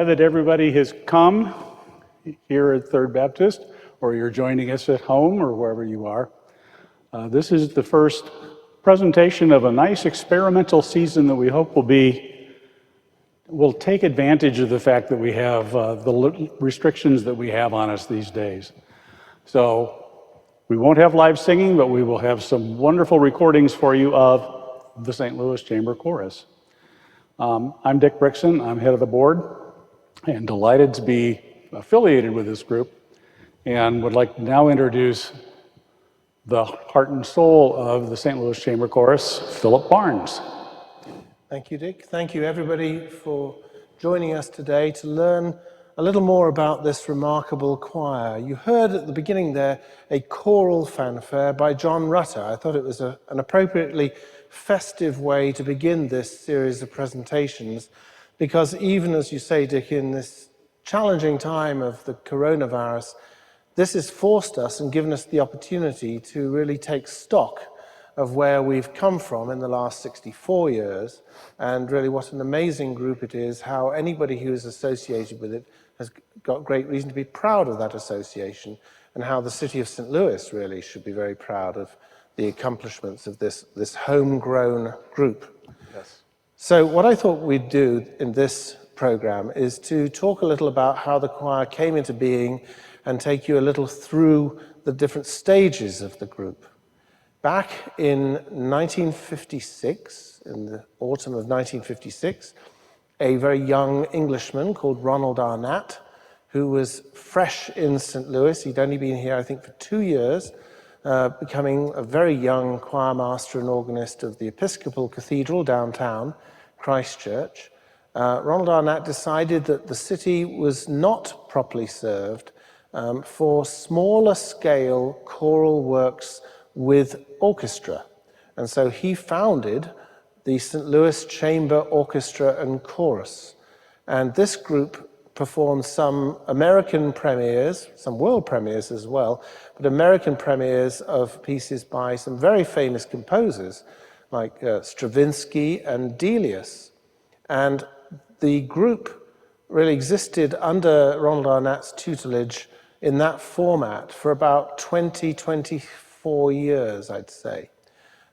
glad that everybody has come here at Third Baptist, or you're joining us at home or wherever you are. This is the first presentation of a nice experimental season that we hope will take advantage of the fact that we have the restrictions that we have on us these days. So we won't have live singing, but we will have some wonderful recordings for you of the St. Louis Chamber Chorus. I'm Dick Brickson, I'm head of the board, and delighted to be affiliated with this group, and would like to now introduce the heart and soul of the St. Louis Chamber Chorus, Philip Barnes. Thank you, Dick. Thank you, everybody, for joining us today to learn a little more about this remarkable choir. You heard at the beginning there a choral fanfare by John Rutter. I thought it was an appropriately festive way to begin this series of presentations, because even as you say, Dick, in this challenging time of the coronavirus, this has forced us and given us the opportunity to really take stock of where we've come from in the last 64 years, and really what an amazing group it is, how anybody who is associated with it has got great reason to be proud of that association, and how the city of St. Louis really should be very proud of the accomplishments of this homegrown group. Yes. So what I thought we'd do in this program is to talk a little about how the choir came into being and take you a little through the different stages of the group. Back in 1956, in the autumn of 1956, a very young Englishman called Ronald Arnatt, who was fresh in St. Louis, he'd only been here, I think, for 2 years, becoming a very young choir master and organist of the Episcopal Cathedral downtown, Christchurch. Ronald Arnatt decided that the city was not properly served for smaller scale choral works with orchestra. And so he founded the St. Louis Chamber Orchestra and Chorus. And this group performed some American premieres, some world premieres as well, but American premieres of pieces by some very famous composers like Stravinsky and Delius. And the group really existed under Ronald Arnatt's tutelage in that format for about 24 years, I'd say.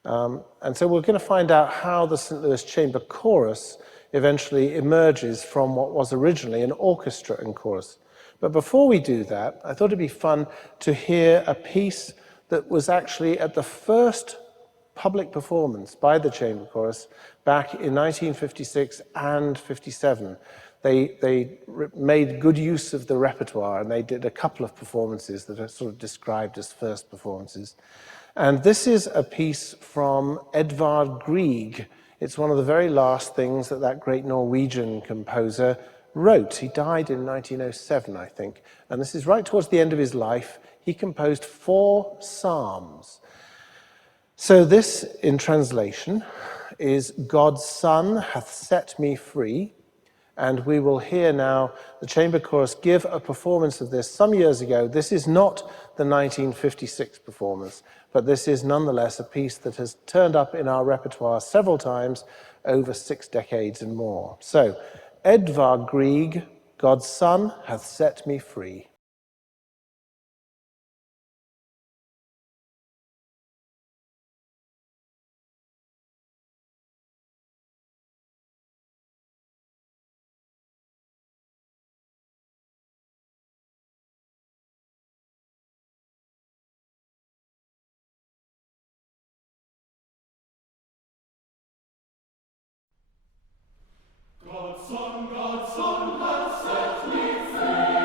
And so we're going to find out how the St. Louis Chamber Chorus eventually emerges from what was originally an orchestra and chorus. But before we do that, I thought it'd be fun to hear a piece that was actually at the first public performance by the Chamber Chorus back in 1956 and 57. They made good use of the repertoire, and they did a couple of performances that are sort of described as first performances. And this is a piece from Edvard Grieg. It's one of the very last things that great Norwegian composer wrote. He died in 1907, I think. And this is right towards the end of his life. He composed 4 psalms. So this, in translation, is God's Son hath set me free. And we will hear now the Chamber Chorus give a performance of this some years ago. This is not the 1956 performance, but this is nonetheless a piece that has turned up in our repertoire several times over 6 decades and more. So, Edvard Grieg, God's Son hath set me free. God's Son hath set me free.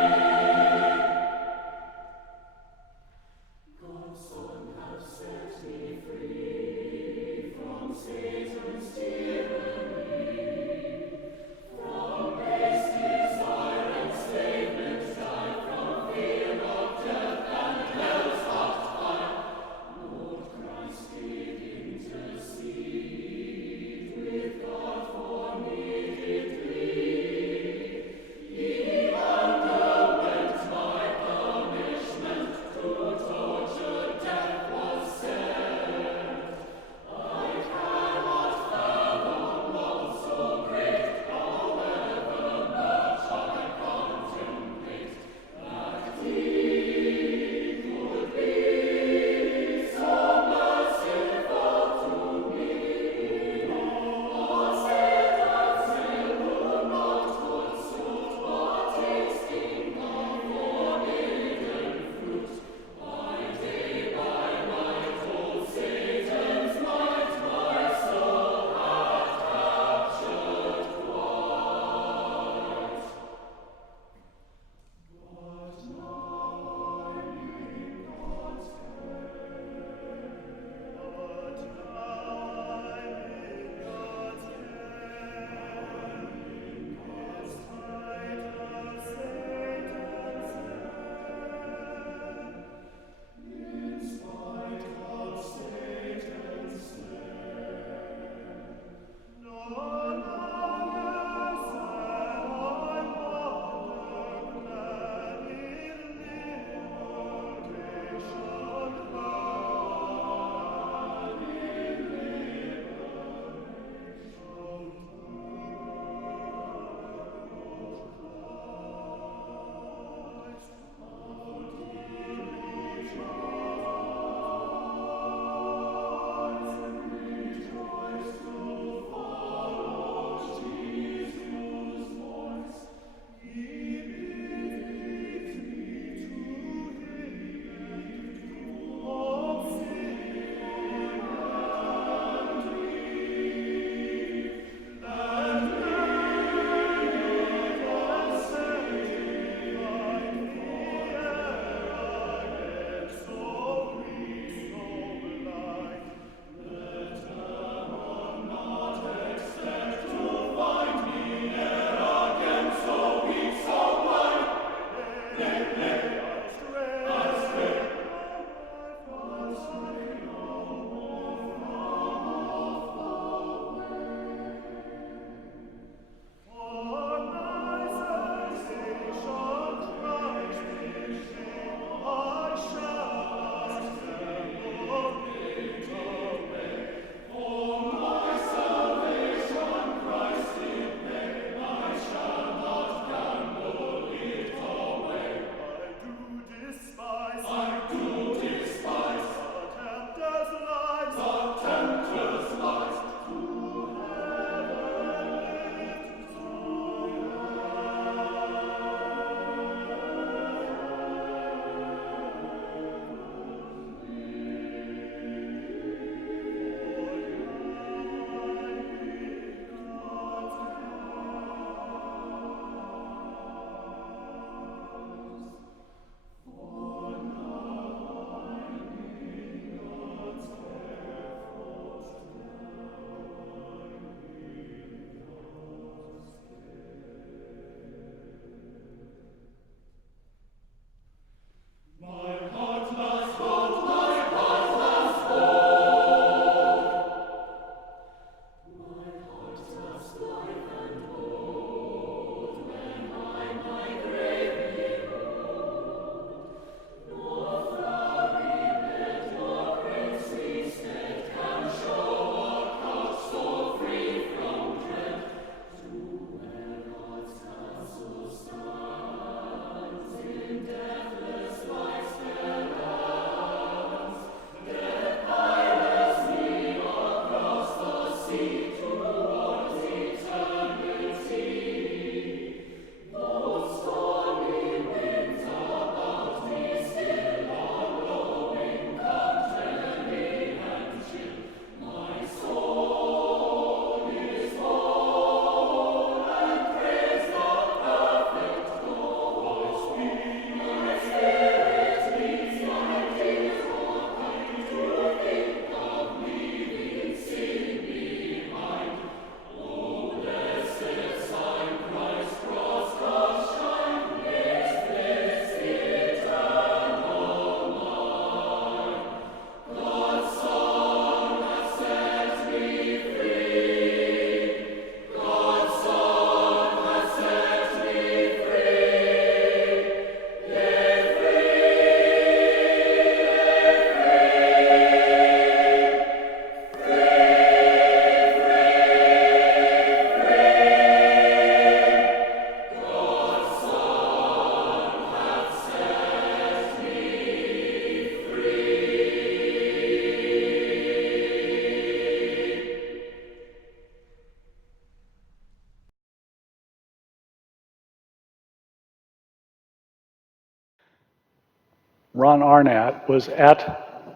Ron Arnatt was at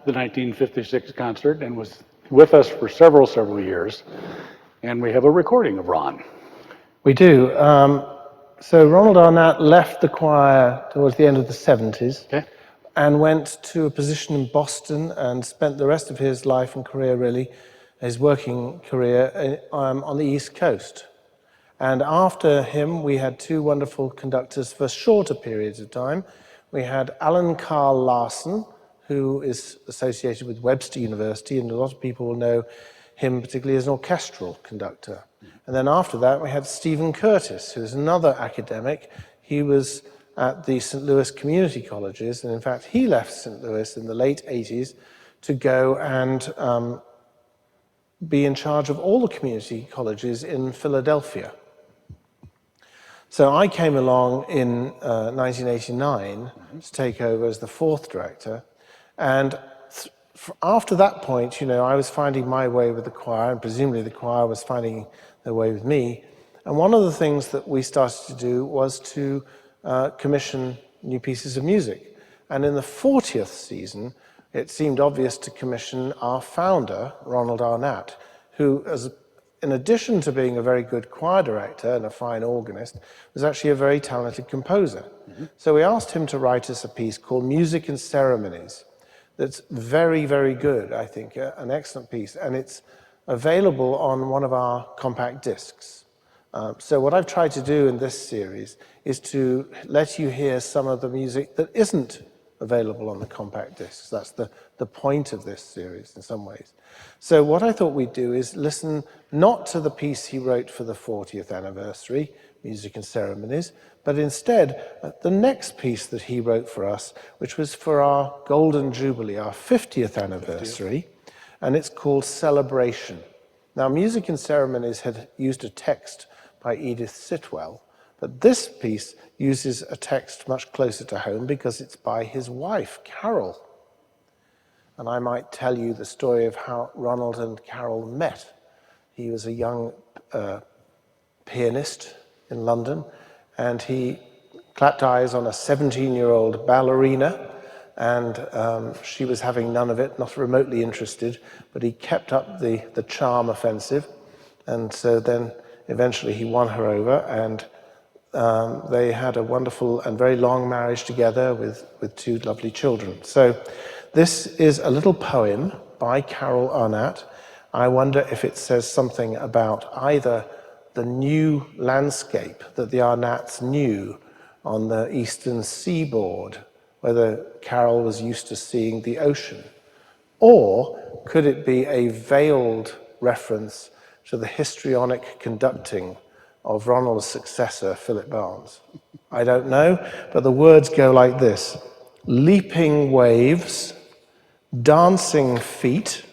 the 1956 concert and was with us for several years. And we have a recording of Ron. We do. So Ronald Arnatt left the choir towards the end of the 70s. Okay. And went to a position in Boston and spent the rest of his life and career, really, his working career, on the East Coast. And after him, we had two wonderful conductors for shorter periods of time. We had Alan Carl Larson, who is associated with Webster University, and a lot of people will know him particularly as an orchestral conductor. And then after that, we had Stephen Curtis, who is another academic. He was at the St. Louis community colleges, and in fact, he left St. Louis in the late 80s to go and be in charge of all the community colleges in Philadelphia. So I came along in 1989 to take over as the fourth director, and after that point, I was finding my way with the choir, and presumably the choir was finding their way with me. And one of the things that we started to do was to commission new pieces of music. And in the 40th season, it seemed obvious to commission our founder, Ronald Arnatt, who, in addition to being a very good choir director and a fine organist, was actually a very talented composer. So we asked him to write us a piece called Music and Ceremonies that's very good, I think, an excellent piece. And it's available on one of our compact discs. So what I've tried to do in this series is to let you hear some of the music that isn't available on the compact discs. That's the point of this series in some ways. So what I thought we'd do is listen not to the piece he wrote for the 40th anniversary, Music and Ceremonies, but instead the next piece that he wrote for us, which was for our Golden Jubilee, our 50th anniversary, and it's called Celebration. Now, Music and Ceremonies had used a text by Edith Sitwell, but this piece uses a text much closer to home because it's by his wife, Carol. And I might tell you the story of how Ronald and Carol met. He was a young pianist in London, and he clapped eyes on a 17-year-old ballerina, and she was having none of it, not remotely interested, but he kept up the charm offensive, and so then eventually he won her over, and they had a wonderful and very long marriage together with two lovely children. So this is a little poem by Carol Arnatt. I wonder if it says something about either the new landscape that the Arnatts knew on the eastern seaboard, whether Carol was used to seeing the ocean, or could it be a veiled reference to the histrionic conducting of Ronald's successor, Philip Barnes? I don't know, but the words go like this: leaping waves, dancing feet,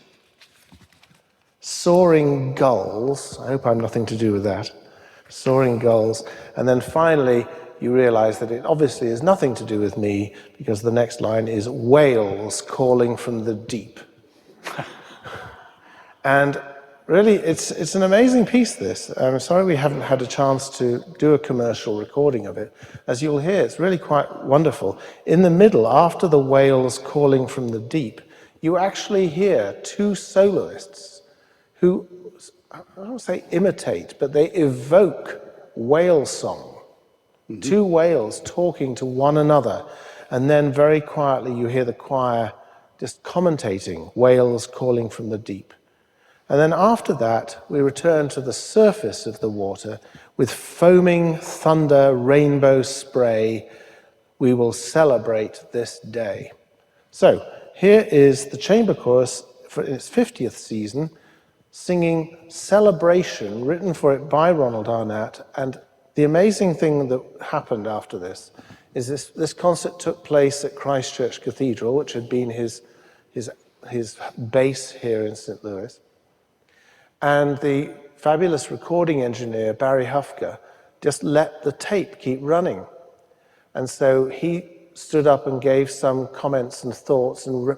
soaring gulls. I hope I'm nothing to do with that. Soaring gulls. And then finally, you realize that it obviously is nothing to do with me, because the next line is whales calling from the deep. And really, it's an amazing piece, this. I'm sorry we haven't had a chance to do a commercial recording of it. As you'll hear, it's really quite wonderful. In the middle, after the whales calling from the deep, you actually hear two soloists who, I don't say imitate, but they evoke whale song. Two whales talking to one another. And then very quietly, you hear the choir just commentating, whales calling from the deep. And then after that, we return to the surface of the water with foaming thunder, rainbow spray. We will celebrate this day. So here is the chamber chorus for its 50th season, singing Celebration, written for it by Ronald Arnatt. And the amazing thing that happened after this is this concert took place at Christ Church Cathedral, which had been his base here in St. Louis. And the fabulous recording engineer, Barry Hufka, just let the tape keep running. And so he stood up and gave some comments and thoughts and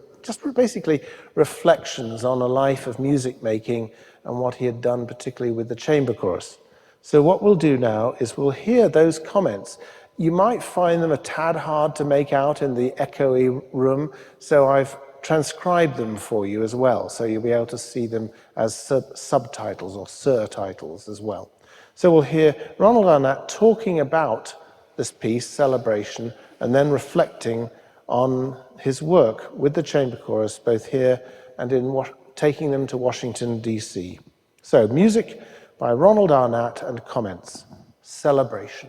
basically reflections on a life of music making and what he had done, particularly with the chamber chorus. So what we'll do now is we'll hear those comments You might find them a tad hard to make out in the echoey room, so I've transcribed them for you as well, so you'll be able to see them as subtitles or surtitles as well. So we'll hear Ronald Arnatt talking about this piece, Celebration, and then reflecting on his work with the chamber chorus, both here and in taking them to Washington, D.C. So, music by Ronald Arnatt and comments. Celebration.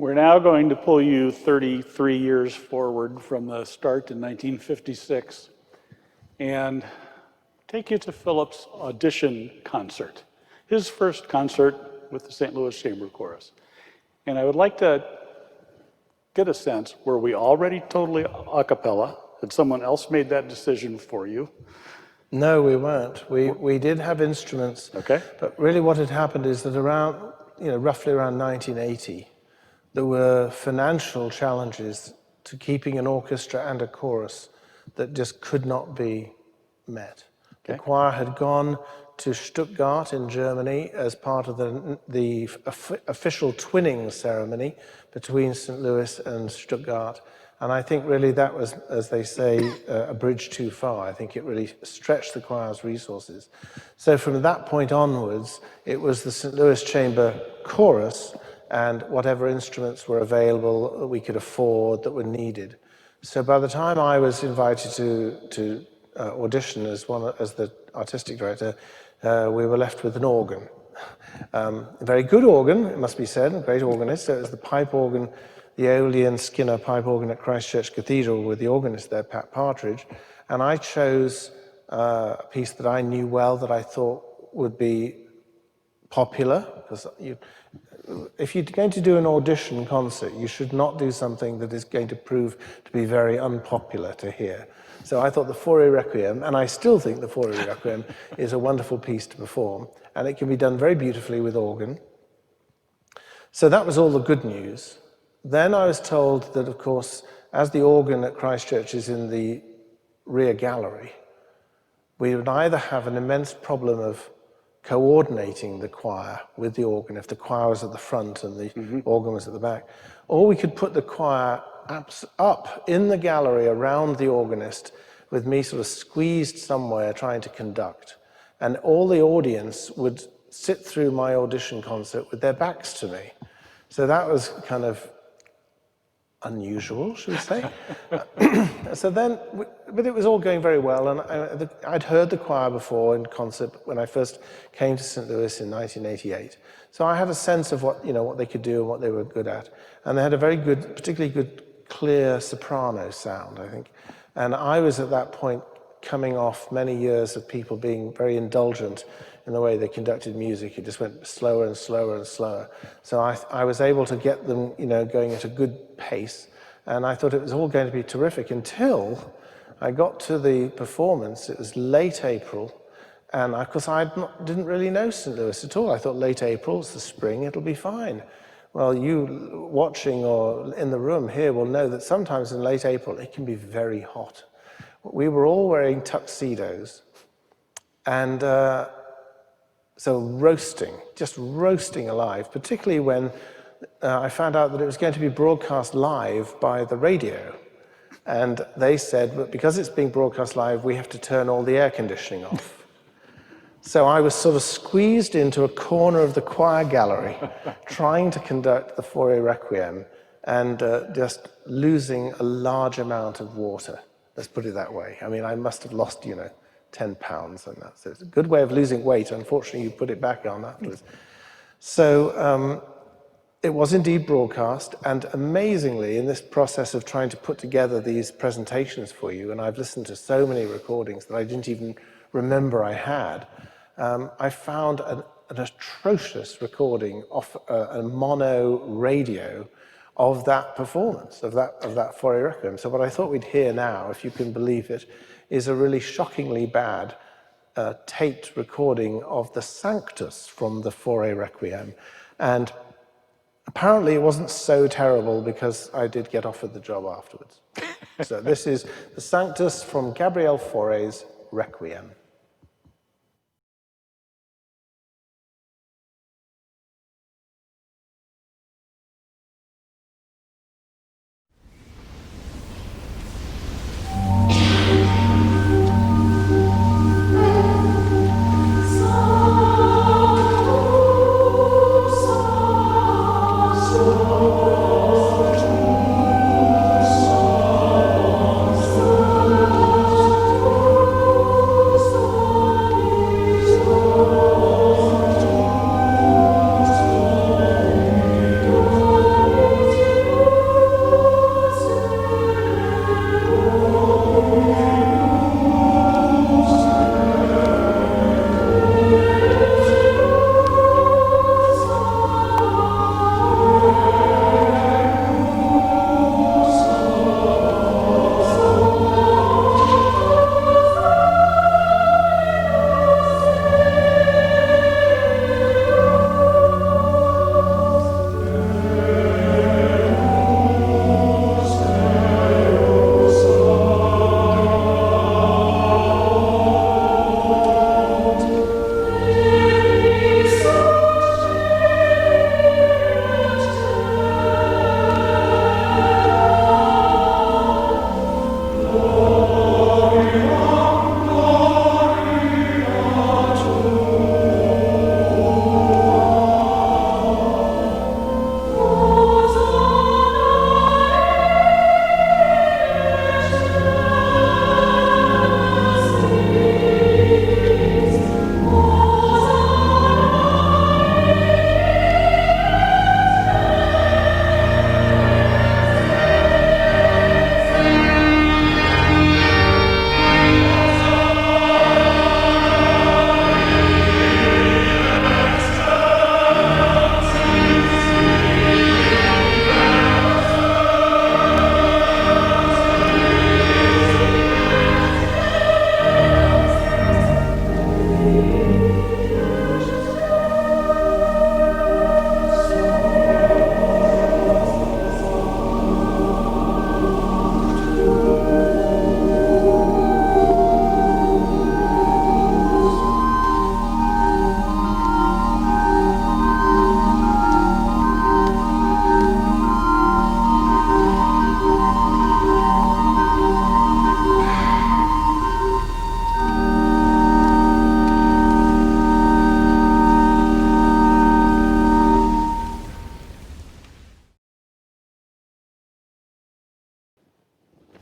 We're now going to pull you 33 years forward from the start in 1956 and take you to Philip's audition concert, his first concert with the St. Louis Chamber Chorus. And I would like to get a sense, were we already totally a cappella? Had someone else made that decision for you? No, we weren't. We did have instruments, Okay. but really what had happened is that around, roughly around 1980, there were financial challenges to keeping an orchestra and a chorus that just could not be met. Okay. The choir had gone to Stuttgart in Germany as part of the official twinning ceremony between St. Louis and Stuttgart. And I think really that was, as they say, a bridge too far. I think it really stretched the choir's resources. So from that point onwards, it was the St. Louis Chamber Chorus and whatever instruments were available that we could afford that were needed. So by the time I was invited to audition as the artistic director, we were left with an organ. A very good organ, it must be said, a great organist. So it was the pipe organ, the Aeolian Skinner pipe organ at Christ Church Cathedral with the organist there, Pat Partridge. And I chose a piece that I knew well that I thought would be popular, because if you're going to do an audition concert, you should not do something that is going to prove to be very unpopular to hear. So I thought the Fauré Requiem, and I still think the Fauré Requiem is a wonderful piece to perform, and it can be done very beautifully with organ. So that was all the good news. Then I was told that, of course, as the organ at Christ Church is in the rear gallery, we would either have an immense problem of coordinating the choir with the organ if the choir was at the front and the organ was at the back, or we could put the choir up in the gallery around the organist with me sort of squeezed somewhere trying to conduct, and all the audience would sit through my audition concert with their backs to me. So that was kind of unusual, should we say. So then, but it was all going very well, and I'd heard the choir before in concert when I first came to St. Louis in 1988. So I had a sense of what they could do and what they were good at. And they had a very good, particularly good, clear soprano sound, I think. And I was at that point coming off many years of people being very indulgent in the way they conducted music. It just went slower and slower and slower. So I was able to get them, going at a good pace. And I thought it was all going to be terrific until I got to the performance. It was late April. And of course, didn't really know St. Louis at all. I thought late April, it's the spring, it'll be fine. Well, you watching or in the room here will know that sometimes in late April, it can be very hot. We were all wearing tuxedos. And so roasting, just roasting alive, particularly when I found out that it was going to be broadcast live by the radio. And they said, but because it's being broadcast live, we have to turn all the air conditioning off. So I was sort of squeezed into a corner of the choir gallery, trying to conduct the Fauré Requiem and just losing a large amount of water. Let's put it that way. I mean, I must have lost, 10 pounds and that. So it's a good way of losing weight. Unfortunately, you put it back on afterwards. So it was indeed broadcast, and amazingly, in this process of trying to put together these presentations for you, and I've listened to so many recordings that I didn't even remember I had, I found an atrocious recording of a mono radio of that performance, of that Fauré Requiem. So what I thought we'd hear now, if you can believe it, is a really shockingly bad taped recording of the Sanctus from the Fauré Requiem. And apparently it wasn't so terrible because I did get offered the job afterwards. So this is the Sanctus from Gabriel Fauré's Requiem.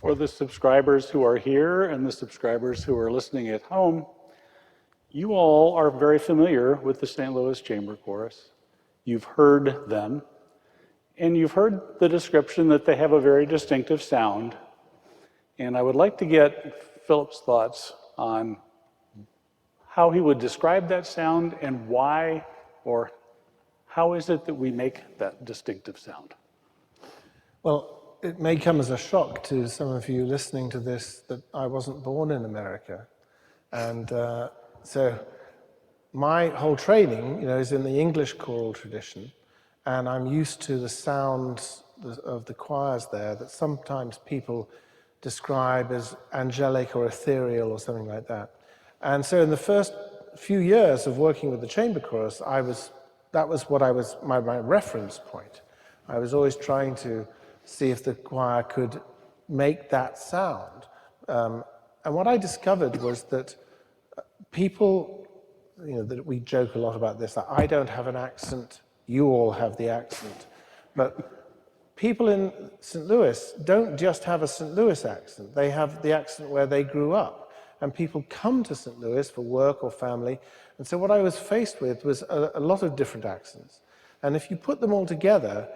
for the subscribers who are here and the subscribers who are listening at home, you all are very familiar with the St. Louis Chamber Chorus. You've heard them, and you've heard the description that they have a very distinctive sound. And I would like to get Philip's thoughts on how he would describe that sound and why, or how is it that we make that distinctive sound? Well, it may come as a shock to some of you listening to this that I wasn't born in America. And so my whole training, is in the English choral tradition, and I'm used to the sounds of the choirs there that sometimes people describe as angelic or ethereal or something like that. And so in the first few years of working with the chamber chorus, that was my reference point. I was always trying to see if the choir could make that sound. And what I discovered was that people, that we joke a lot about this, that I don't have an accent, you all have the accent. But people in St. Louis don't just have a St. Louis accent, they have the accent where they grew up. And people come to St. Louis for work or family. And so what I was faced with was a lot of different accents. And if you put them all together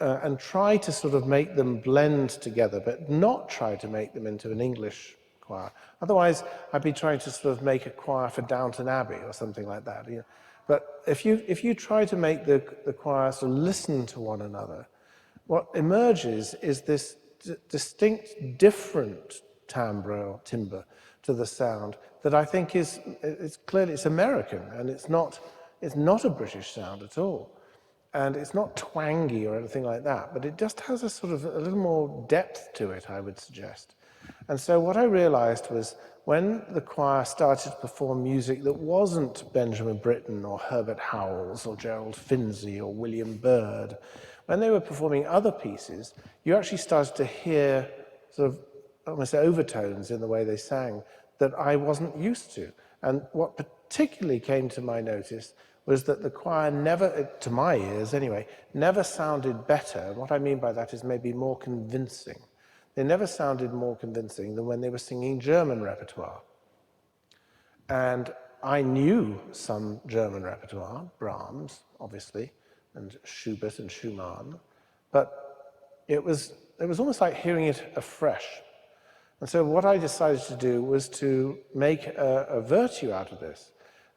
and try to sort of make them blend together, but not try to make them into an English choir. Otherwise, I'd be trying to sort of make a choir for Downton Abbey or something like that. But if you try to make the choir sort of listen to one another, what emerges is this distinct, different timbre or timbre to the sound that I think it's clearly American, and it's not a British sound at all. And it's not twangy or anything like that, but it just has a sort of a little more depth to it, I would suggest. And so what I realized was when the choir started to perform music that wasn't Benjamin Britten or Herbert Howells or Gerald Finzi or William Byrd, when they were performing other pieces, you actually started to hear sort of almost overtones in the way they sang that I wasn't used to. And what particularly came to my notice was that the choir never, to my ears anyway, never sounded better. What I mean by that is maybe more convincing. They never sounded more convincing than when they were singing German repertoire. And I knew some German repertoire, Brahms, obviously, and Schubert and Schumann, but it was almost like hearing it afresh. And so what I decided to do was to make a virtue out of this.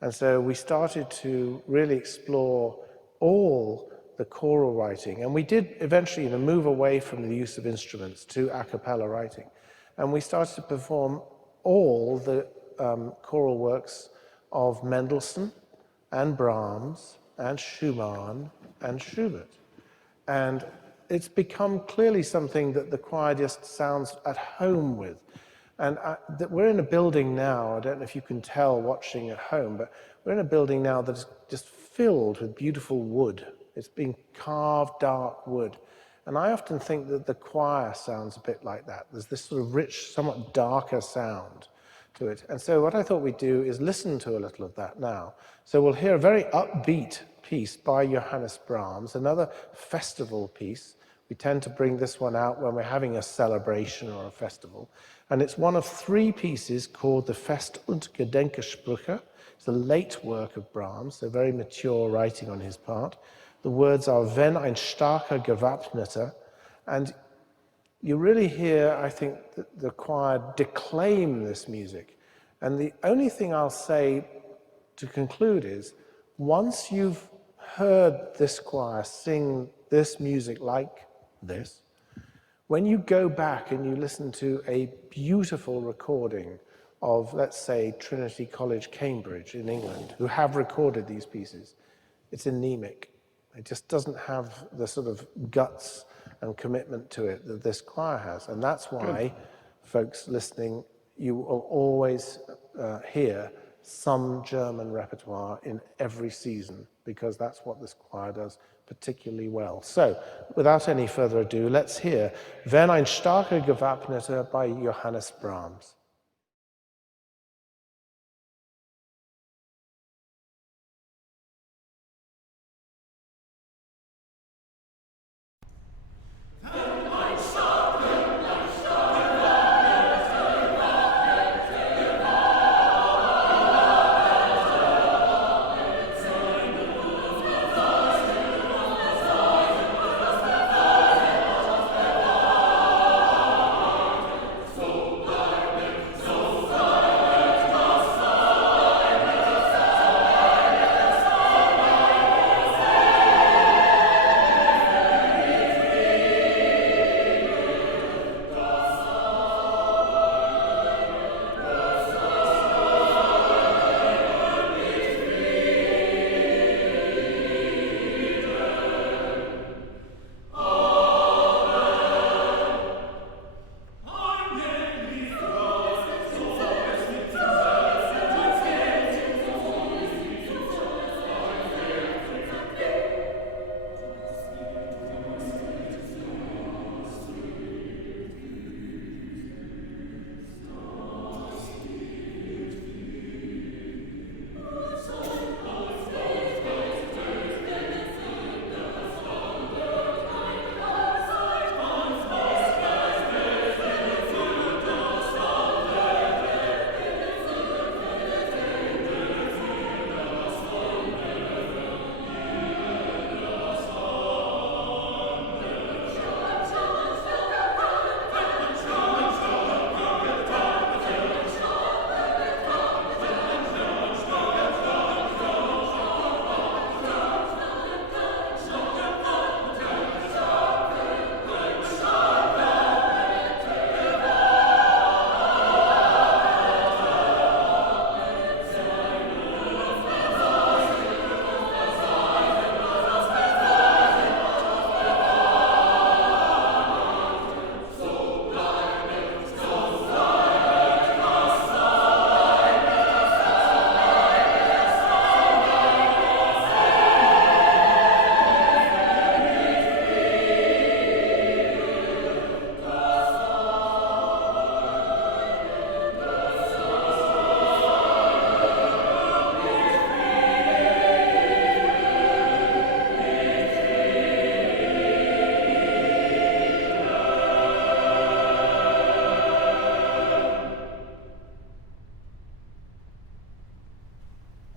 And so we started to really explore all the choral writing. And we did eventually move away from the use of instruments to a cappella writing. And we started to perform all the choral works of Mendelssohn and Brahms and Schumann and Schubert. And it's become clearly something that the choir just sounds at home with. And we're in a building now, I don't know if you can tell watching at home, but we're in a building now that is just filled with beautiful wood. It's been carved dark wood. And I often think that the choir sounds a bit like that. There's this sort of rich, somewhat darker sound to it. And so what I thought we'd do is listen to a little of that now. So we'll hear a very upbeat piece by Johannes Brahms, another festival piece. We tend to bring this one out when we're having a celebration or a festival. And it's one of three pieces called the Fest- und Gedenkesprüche. It's a late work of Brahms, so very mature writing on his part. The words are Wenn ein starker Gewappneter. And you really hear, I think, the choir declaim this music. And the only thing I'll say to conclude is, once you've heard this choir sing this music like this, when you go back and you listen to a beautiful recording of, let's say, Trinity College, Cambridge in England, who have recorded these pieces, it's anemic. It just doesn't have the sort of guts and commitment to it that this choir has. And that's why, folks listening, you will always hear some German repertoire in every season, because that's what this choir does particularly well. So, without any further ado, let's hear Wenn ein starker Gewappneter by Johannes Brahms.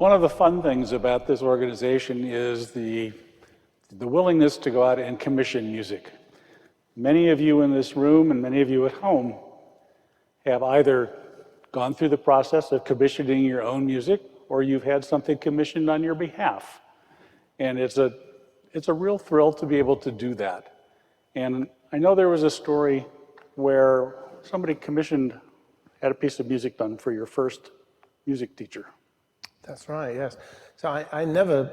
One of the fun things about this organization is the willingness to go out and commission music. Many of you in this room and many of you at home have either gone through the process of commissioning your own music or you've had something commissioned on your behalf. And it's a real thrill to be able to do that. And I know there was a story where somebody had a piece of music done for your first music teacher. That's right, yes. So I never,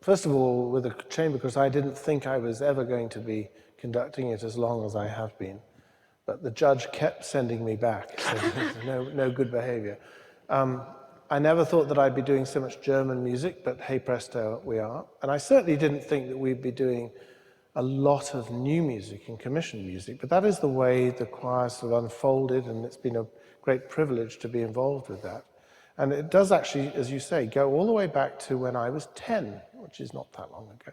first of all, with the chamber, because I didn't think I was ever going to be conducting it as long as I have been. But the judge kept sending me back, so no good behavior. I never thought that I'd be doing so much German music, but hey presto, we are. And I certainly didn't think that we'd be doing a lot of new music and commissioned music, but that is the way the choir sort of unfolded, and it's been a great privilege to be involved with that. And it does actually, as you say, go all the way back to when I was 10, which is not that long ago.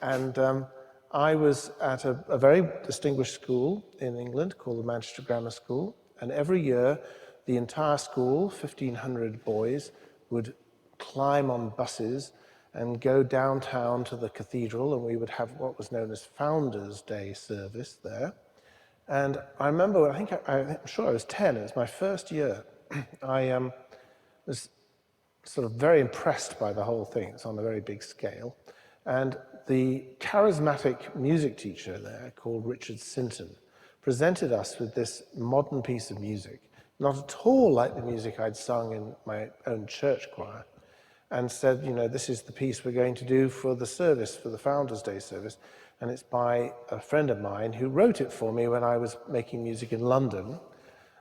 And I was at a very distinguished school in England called the Manchester Grammar School, and every year the entire school, 1,500 boys, would climb on buses and go downtown to the cathedral, and we would have what was known as Founders' Day service there. And I remember, I'm sure I was 10, it was my first year. I was sort of very impressed by the whole thing. It's on a very big scale. And the charismatic music teacher there, called Richard Sinton, presented us with this modern piece of music, not at all like the music I'd sung in my own church choir, and said, you know, this is the piece we're going to do for the service, for the Founders' Day service. And it's by a friend of mine who wrote it for me when I was making music in London.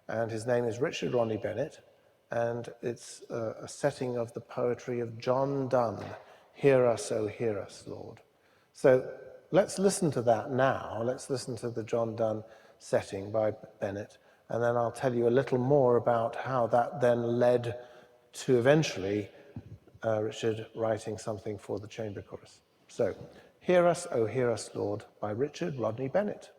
And his name is Richard Rodney Bennett. And it's a setting of the poetry of John Donne, Hear Us, O Hear Us, Lord. So let's listen to that now. Let's listen to the John Donne setting by Bennett, and then I'll tell you a little more about how that then led to eventually Richard writing something for the chamber chorus. So, Hear Us, O Hear Us, Lord, by Richard Rodney Bennett.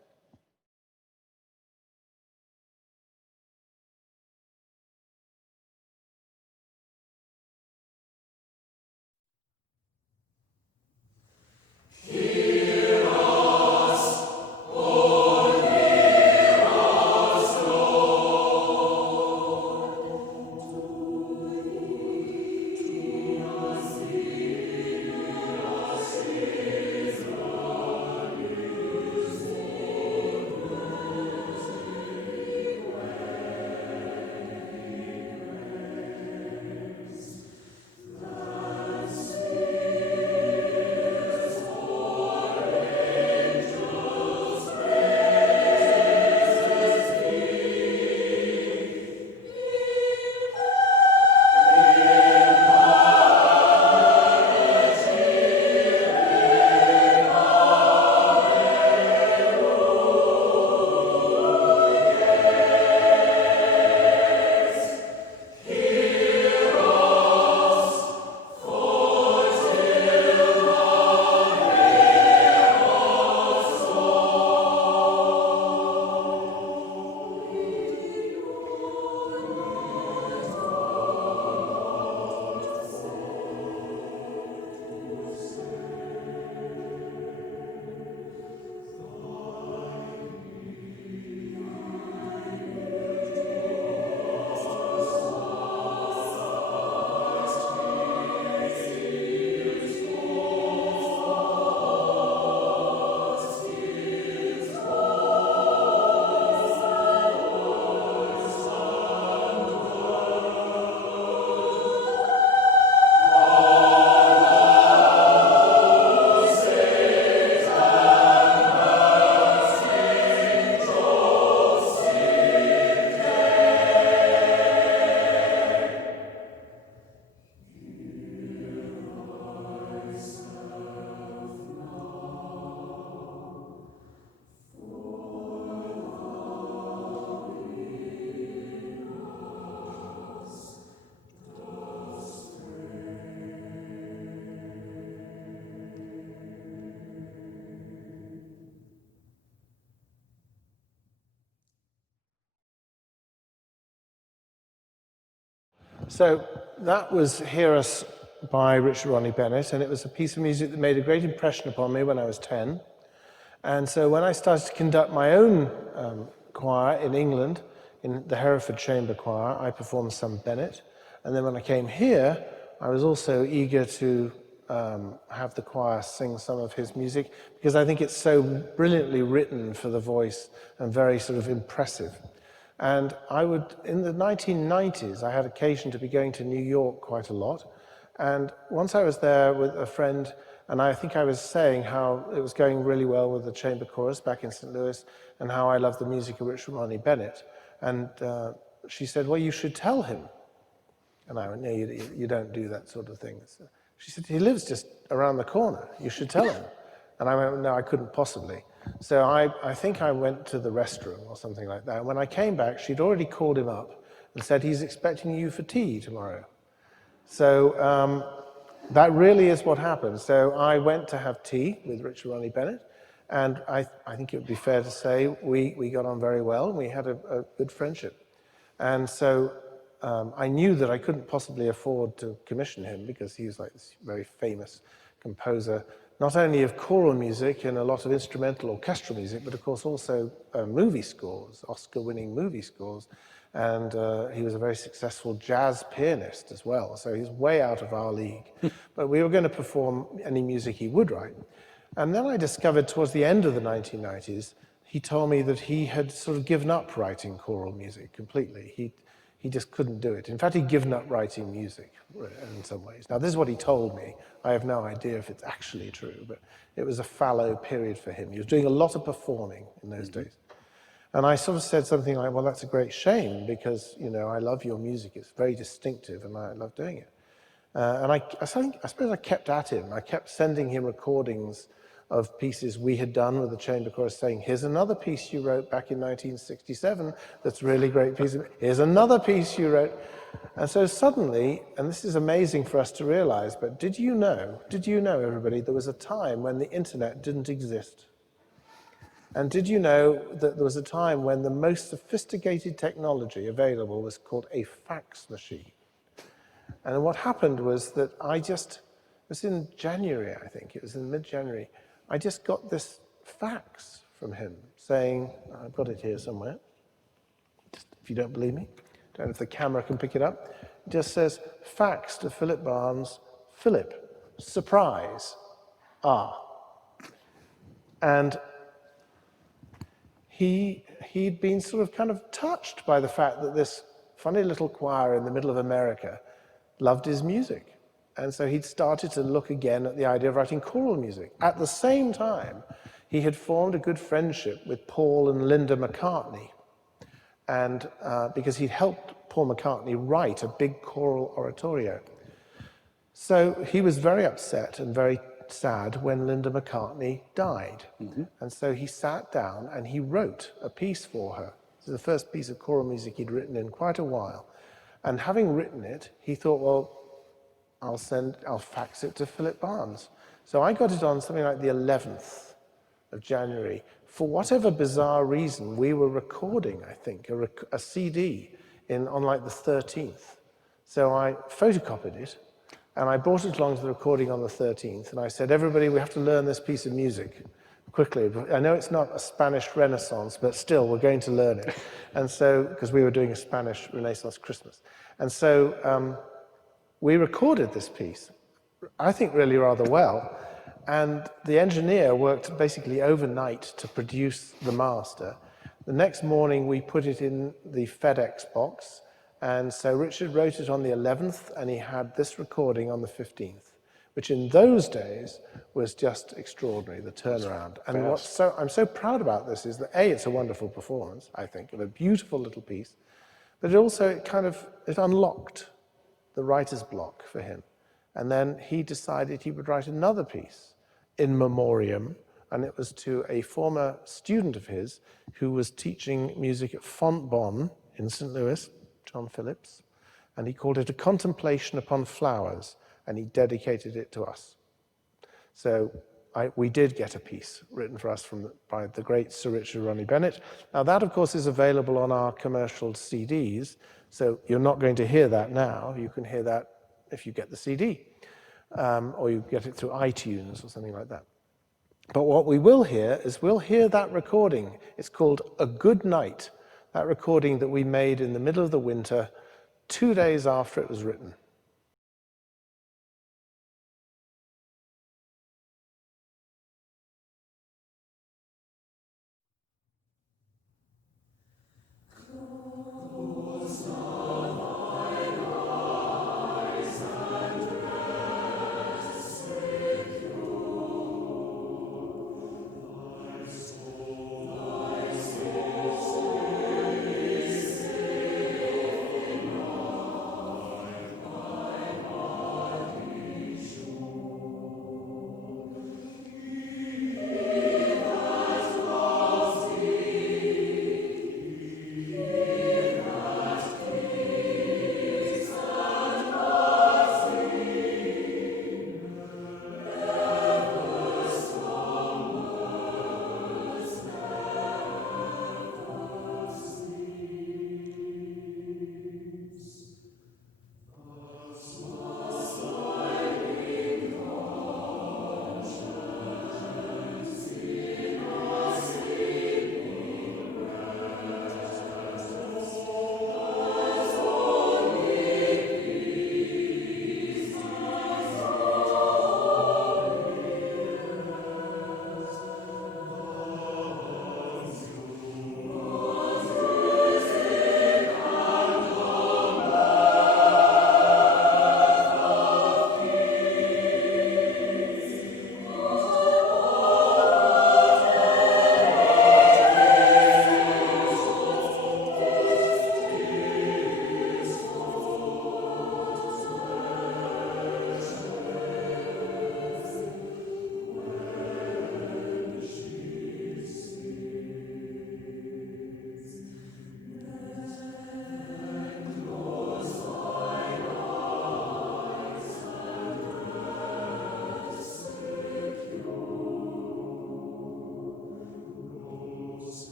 So that was Heare by Richard Ronnie Bennett, and it was a piece of music that made a great impression upon me when I was 10. And so when I started to conduct my own choir in England, in the Hereford Chamber Choir, I performed some Bennett. And then when I came here, I was also eager to have the choir sing some of his music, because I think it's so brilliantly written for the voice and very sort of impressive. And in the 1990s, I had occasion to be going to New York quite a lot. And once I was there with a friend, and I think I was saying how it was going really well with the chamber chorus back in St. Louis, and how I loved the music of Richard Ronnie Bennett. And she said, well, you should tell him. And I went, no, you don't do that sort of thing. So she said, he lives just around the corner. You should tell him. And I went, no, I couldn't possibly. So I think I went to the restroom or something like that. And when I came back, she'd already called him up and said, he's expecting you for tea tomorrow. So that really is what happened. So I went to have tea with Richard Ronnie Bennett, and I think it would be fair to say we got on very well, and we had a good friendship. And so I knew that I couldn't possibly afford to commission him, because he was like this very famous composer, not only of choral music and a lot of instrumental orchestral music, but of course also movie scores, Oscar-winning movie scores. And he was a very successful jazz pianist as well, so he's way out of our league. But we were going to perform any music he would write. And then I discovered towards the end of the 1990s, he told me that he had sort of given up writing choral music completely. He just couldn't do it. In fact, he'd given up writing music in some ways. Now, this is what he told me. I have no idea if it's actually true, but it was a fallow period for him. He was doing a lot of performing in those days. And I sort of said something like, well, that's a great shame, because, you know, I love your music. It's very distinctive, and I love doing it. And I suppose I kept at him. I kept sending him recordings of pieces we had done with the chamber chorus, saying, here's another piece you wrote back in 1967 that's a really great piece. Here's another piece you wrote. And so suddenly, and this is amazing for us to realize, but did you know, everybody, there was a time when the internet didn't exist? And did you know that there was a time when the most sophisticated technology available was called a fax machine? And what happened was that it was in January, I think, it was in mid-January, I just got this fax from him saying, I've got it here somewhere, just if you don't believe me, don't know if the camera can pick it up, it just says, fax to Philip Barnes, Philip, surprise, And he'd been sort of kind of touched by the fact that this funny little choir in the middle of America loved his music. And so he'd started to look again at the idea of writing choral music. At the same time, he had formed a good friendship with Paul and Linda McCartney. And because he'd helped Paul McCartney write a big choral oratorio. So he was very upset and very sad when Linda McCartney died. And so he sat down and he wrote a piece for her. This is the first piece of choral music he'd written in quite a while. And having written it, he thought, well, I'll fax it to Philip Barnes. So I got it on something like the 11th of January. For whatever bizarre reason, we were recording, I think, a CD on like the 13th. So I photocopied it, and I brought it along to the recording on the 13th, and I said, everybody, we have to learn this piece of music quickly. I know it's not a Spanish Renaissance, but still, we're going to learn it. And so, because we were doing a Spanish Renaissance Christmas. And so we recorded this piece, I think really rather well. And the engineer worked basically overnight to produce the master. The next morning, we put it in the FedEx box. And so Richard wrote it on the 11th, and he had this recording on the 15th, which in those days was just extraordinary, the turnaround. And I'm so proud about this is that, A, it's a wonderful performance, I think, of a beautiful little piece, but it unlocked the writer's block for him. And then he decided he would write another piece in memoriam, and it was to a former student of his who was teaching music at Fontbonne in St. Louis, John Phillips, and he called it A Contemplation Upon Flowers, and he dedicated it to us. So we did get a piece written for us by the great Sir Richard Ronnie Bennett. Now that, of course, is available on our commercial CDs, so you're not going to hear that now. You can hear that if you get the CD, or you get it through iTunes or something like that. But what we will hear is we'll hear that recording. It's called A Good Night, that recording that we made in the middle of the winter, 2 days after it was written.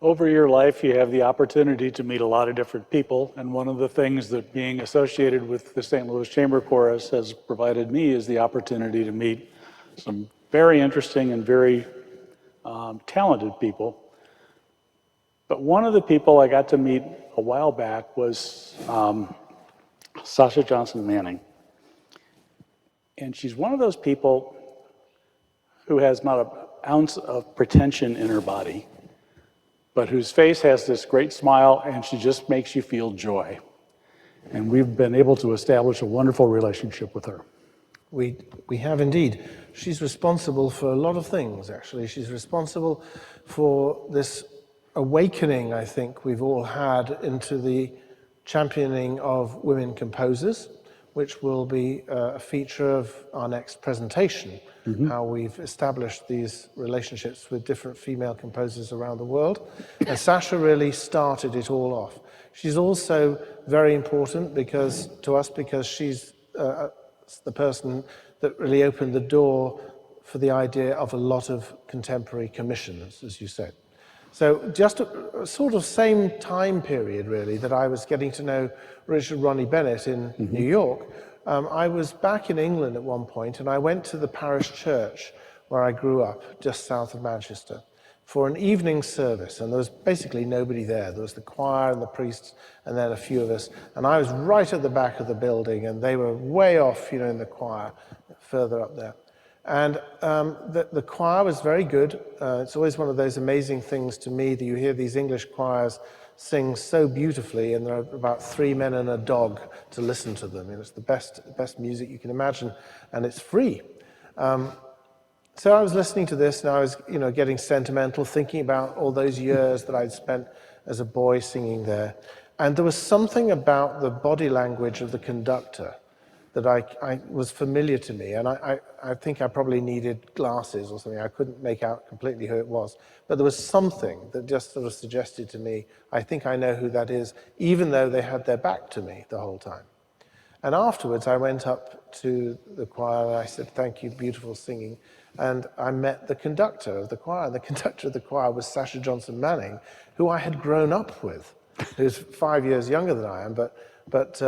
Over your life, you have the opportunity to meet a lot of different people, and one of the things that being associated with the St. Louis Chamber Chorus has provided me is the opportunity to meet some very interesting and very talented people. But one of the people I got to meet a while back was Sasha Johnson Manning. And she's one of those people who has not an ounce of pretension in her body, but whose face has this great smile, and she just makes you feel joy. And we've been able to establish a wonderful relationship with her. We have indeed. She's responsible for a lot of things, actually. She's responsible for this awakening, I think, we've all had into the championing of women composers, which will be a feature of our next presentation, how we've established these relationships with different female composers around the world. And Sasha really started it all off. She's also very important to us because she's the person that really opened the door for the idea of a lot of contemporary commissions, as you said. So just a sort of same time period, really, that I was getting to know Richard Ronnie Bennett in New York. I was back in England at one point, and I went to the parish church where I grew up, just south of Manchester, for an evening service, and there was basically nobody there. There was the choir and the priests, and then a few of us. And I was right at the back of the building, and they were way off, you know, in the choir, further up there. And the choir was very good. It's always one of those amazing things to me that you hear these English choirs sing so beautifully, and there are about 3 men and a dog to listen to them. You know, it's the best music you can imagine, and it's free. So I was listening to this, and I was, you know, getting sentimental, thinking about all those years that I'd spent as a boy singing there. And there was something about the body language of the conductor that I was familiar to me. And I think I probably needed glasses or something. I couldn't make out completely who it was. But there was something that just sort of suggested to me, I think I know who that is, even though they had their back to me the whole time. And afterwards, I went up to the choir and I said, "Thank you, beautiful singing." And I met the conductor of the choir. And the conductor of the choir was Sasha Johnson Manning, who I had grown up with, who's 5 years younger than I am. But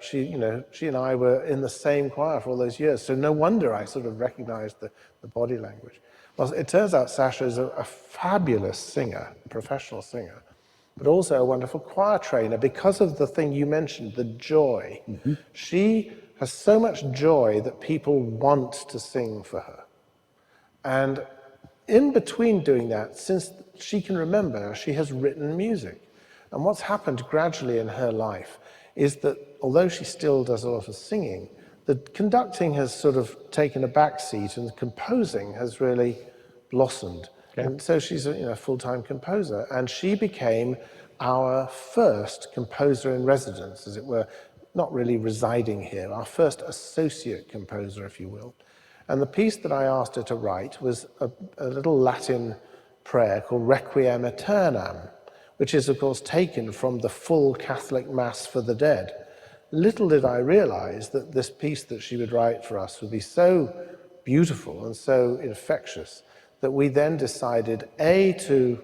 she, you know, she and I were in the same choir for all those years. So no wonder I sort of recognized the body language. Well, it turns out Sasha is a fabulous singer, a professional singer, but also a wonderful choir trainer because of the thing you mentioned, the joy. Mm-hmm. She has so much joy that people want to sing for her. And in between doing that, since she can remember, she has written music. And what's happened gradually in her life is that although she still does a lot of singing, the conducting has sort of taken a back seat and composing has really blossomed. Okay. And so she's a full-time composer. And she became our first composer in residence, as it were, not really residing here, our first associate composer, if you will. And the piece that I asked her to write was a little Latin prayer called Requiem Aeternam, which is, of course, taken from the full Catholic Mass for the dead. Little did I realize that this piece that she would write for us would be so beautiful and so infectious that we then decided, A, to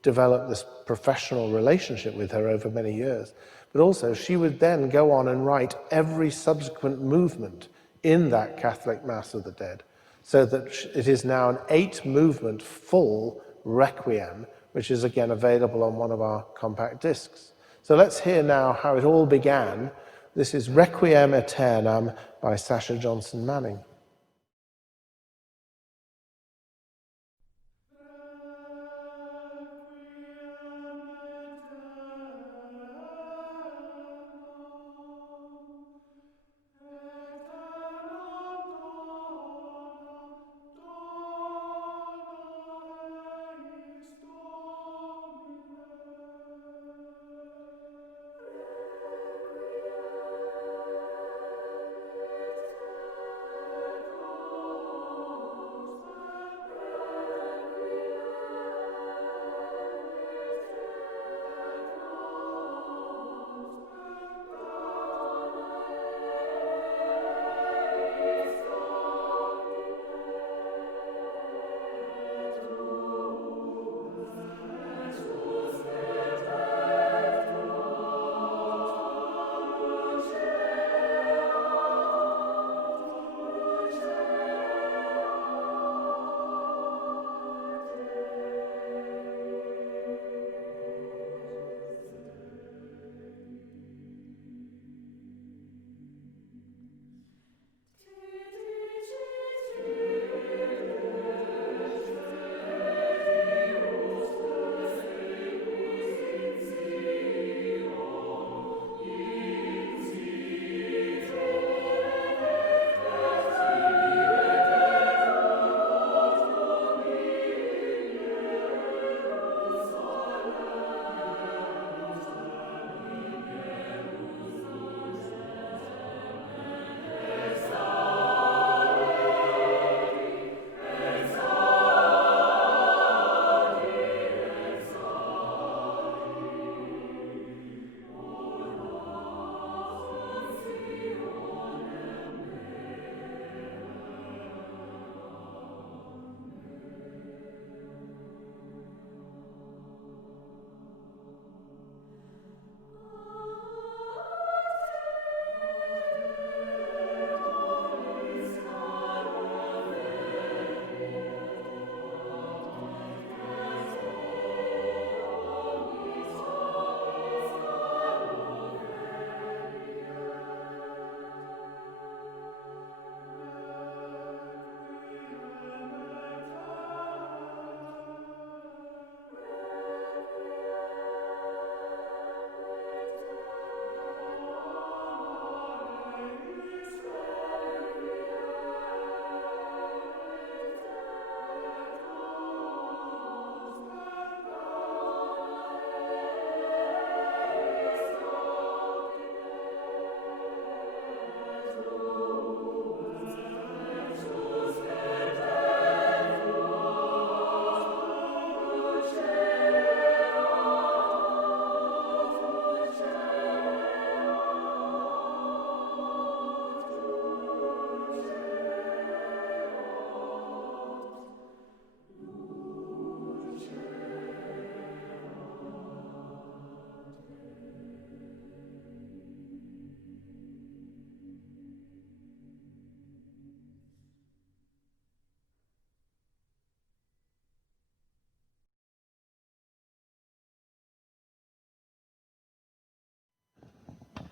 develop this professional relationship with her over many years, but also she would then go on and write every subsequent movement in that Catholic Mass of the Dead, so that it is now an 8-movement full requiem, which is again available on one of our compact discs. So let's hear now how it all began. This is Requiem Aeternam by Sasha Johnson Manning.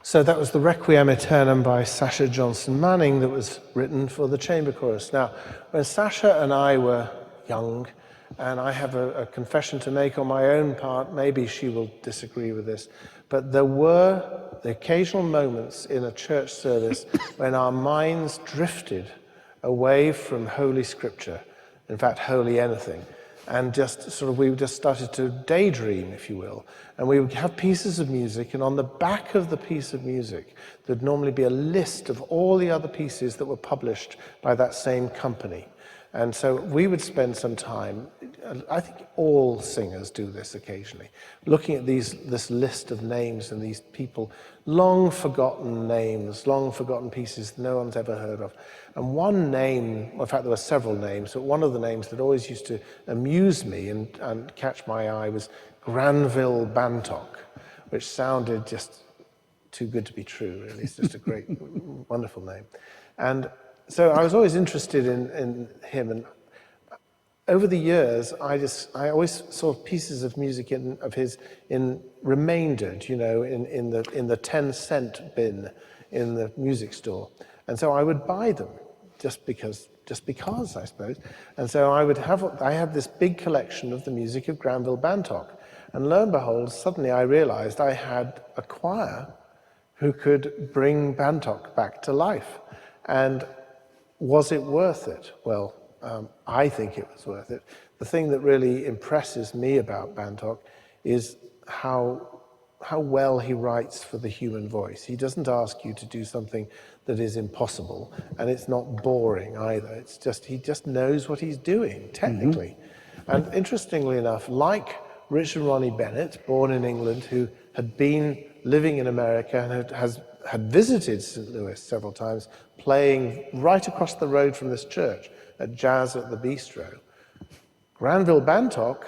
So that was the Requiem Aeternam by Sasha Johnson Manning that was written for the chamber chorus. Now, when Sasha and I were young, and I have a confession to make on my own part, maybe she will disagree with this, but there were the occasional moments in a church service when our minds drifted away from Holy Scripture, in fact, holy anything, and just sort of, we just started to daydream, if you will. And we would have pieces of music, and on the back of the piece of music, there'd normally be a list of all the other pieces that were published by that same company. And so we would spend some time, I think all singers do this occasionally, looking at this list of names and these people, long forgotten names, long forgotten pieces no one's ever heard of. And one name, in fact there were several names, but one of the names that always used to amuse me and catch my eye was Granville Bantock, which sounded just too good to be true, really. It's just a great, wonderful name. And so I was always interested in him, and over the years, I always saw pieces of music of his remaindered, you know, in the 10-cent bin in the music store, and so I would buy them just because, I suppose. And so I had this big collection of the music of Granville Bantock, and lo and behold, suddenly I realized I had a choir who could bring Bantock back to life, and was it worth it? Well, I think it was worth it. The thing that really impresses me about Bantock is how well he writes for the human voice. He doesn't ask you to do something that is impossible, and it's not boring either. It's just, he just knows what he's doing, technically. Mm-hmm. And interestingly enough, like Richard Ronnie Bennett, born in England, who had been living in America and had visited St. Louis several times, playing right across the road from this church at Jazz at the Bistro. Granville Bantock,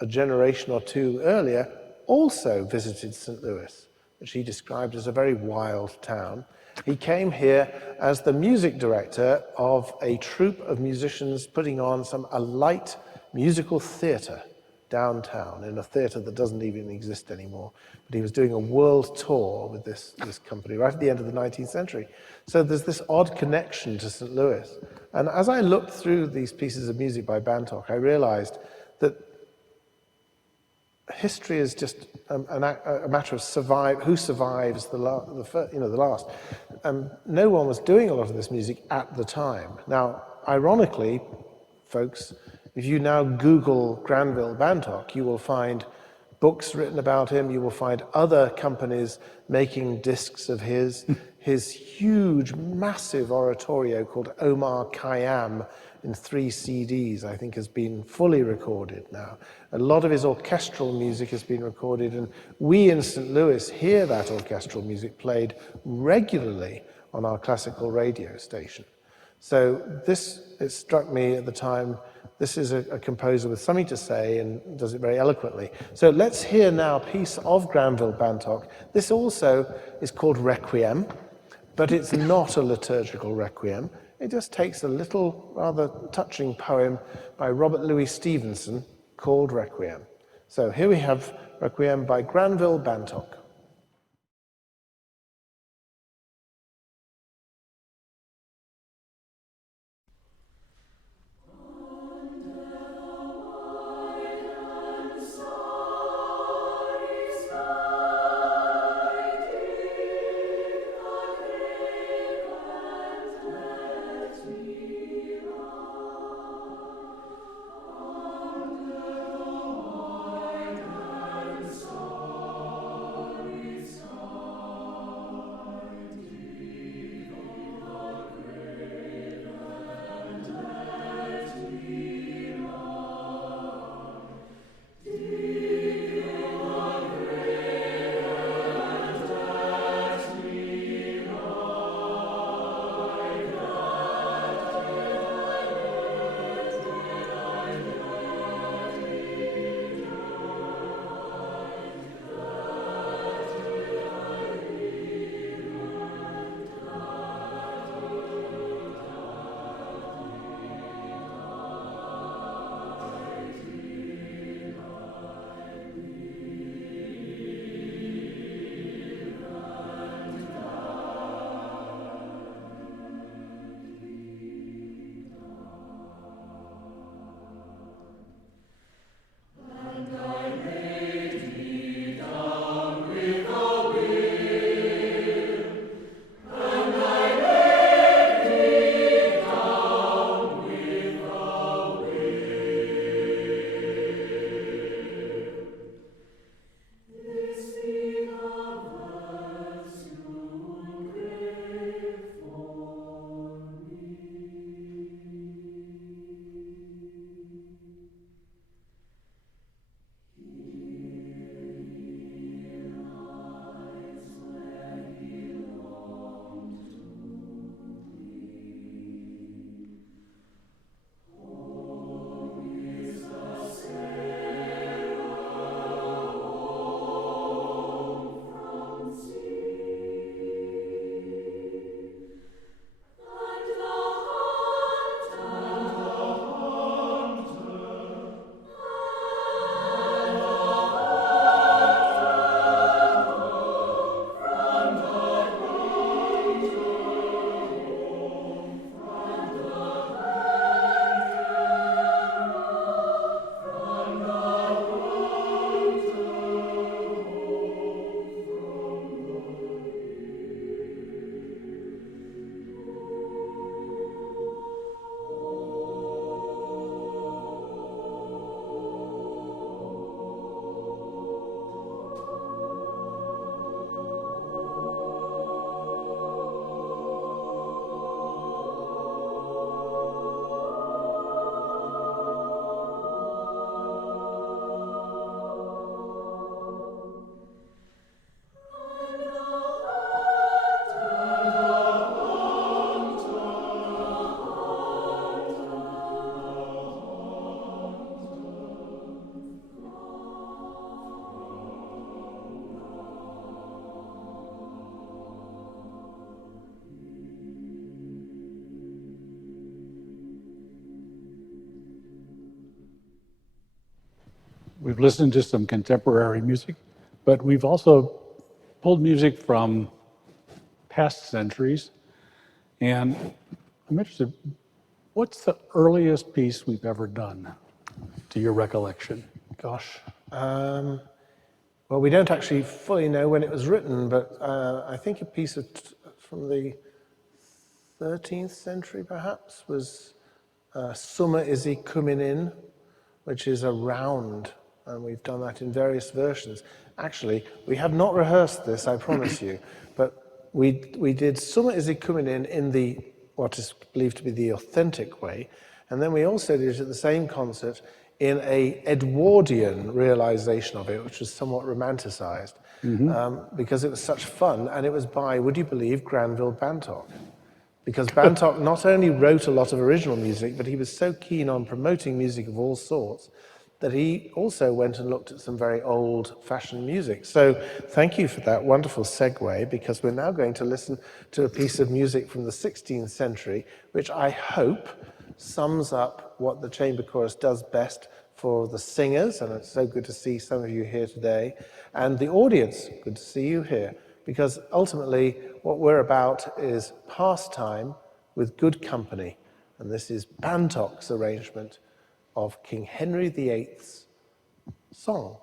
a generation or two earlier, also visited St. Louis, which he described as a very wild town. He came here as the music director of a troupe of musicians putting on a light musical theater downtown, in a theater that doesn't even exist anymore. But he was doing a world tour with this company right at the end of the 19th century. So there's this odd connection to St. Louis. And as I looked through these pieces of music by Bantock, I realized that history is just a matter of who survives the last. No one was doing a lot of this music at the time. Now, ironically, folks, if you now Google Granville Bantock, you will find books written about him, you will find other companies making discs of his huge, massive oratorio called Omar Khayyam in 3 CDs, I think, has been fully recorded now. A lot of his orchestral music has been recorded, and we in St. Louis hear that orchestral music played regularly on our classical radio station. So it struck me at the time, this is a composer with something to say and does it very eloquently. So let's hear now a piece of Granville Bantock. This also is called Requiem, but it's not a liturgical requiem. It just takes a little rather touching poem by Robert Louis Stevenson called Requiem. So here we have Requiem by Granville Bantock. we've listened to some contemporary music, but we've also pulled music from past centuries. And I'm interested, what's the earliest piece we've ever done, to your recollection? Gosh. Well, we don't actually fully know when it was written, but I think a piece from the 13th century, perhaps, was Summa isi Kuminin, which is a round, and we've done that in various versions. Actually, we have not rehearsed this, I promise you, but we did Summa isi Kuminin in the what is believed to be the authentic way, and then we also did it at the same concert in a Edwardian realization of it, which was somewhat romanticized, because it was such fun, and it was by, would you believe, Granville Bantock. Because Bantock not only wrote a lot of original music, but he was so keen on promoting music of all sorts that he also went and looked at some very old-fashioned music. So thank you for that wonderful segue, because we're now going to listen to a piece of music from the 16th century, which I hope sums up what the chamber chorus does best for the singers, and it's so good to see some of you here today, and the audience, good to see you here, because ultimately what we're about is pastime with good company, and this is Bantock's arrangement of King Henry VIII's song.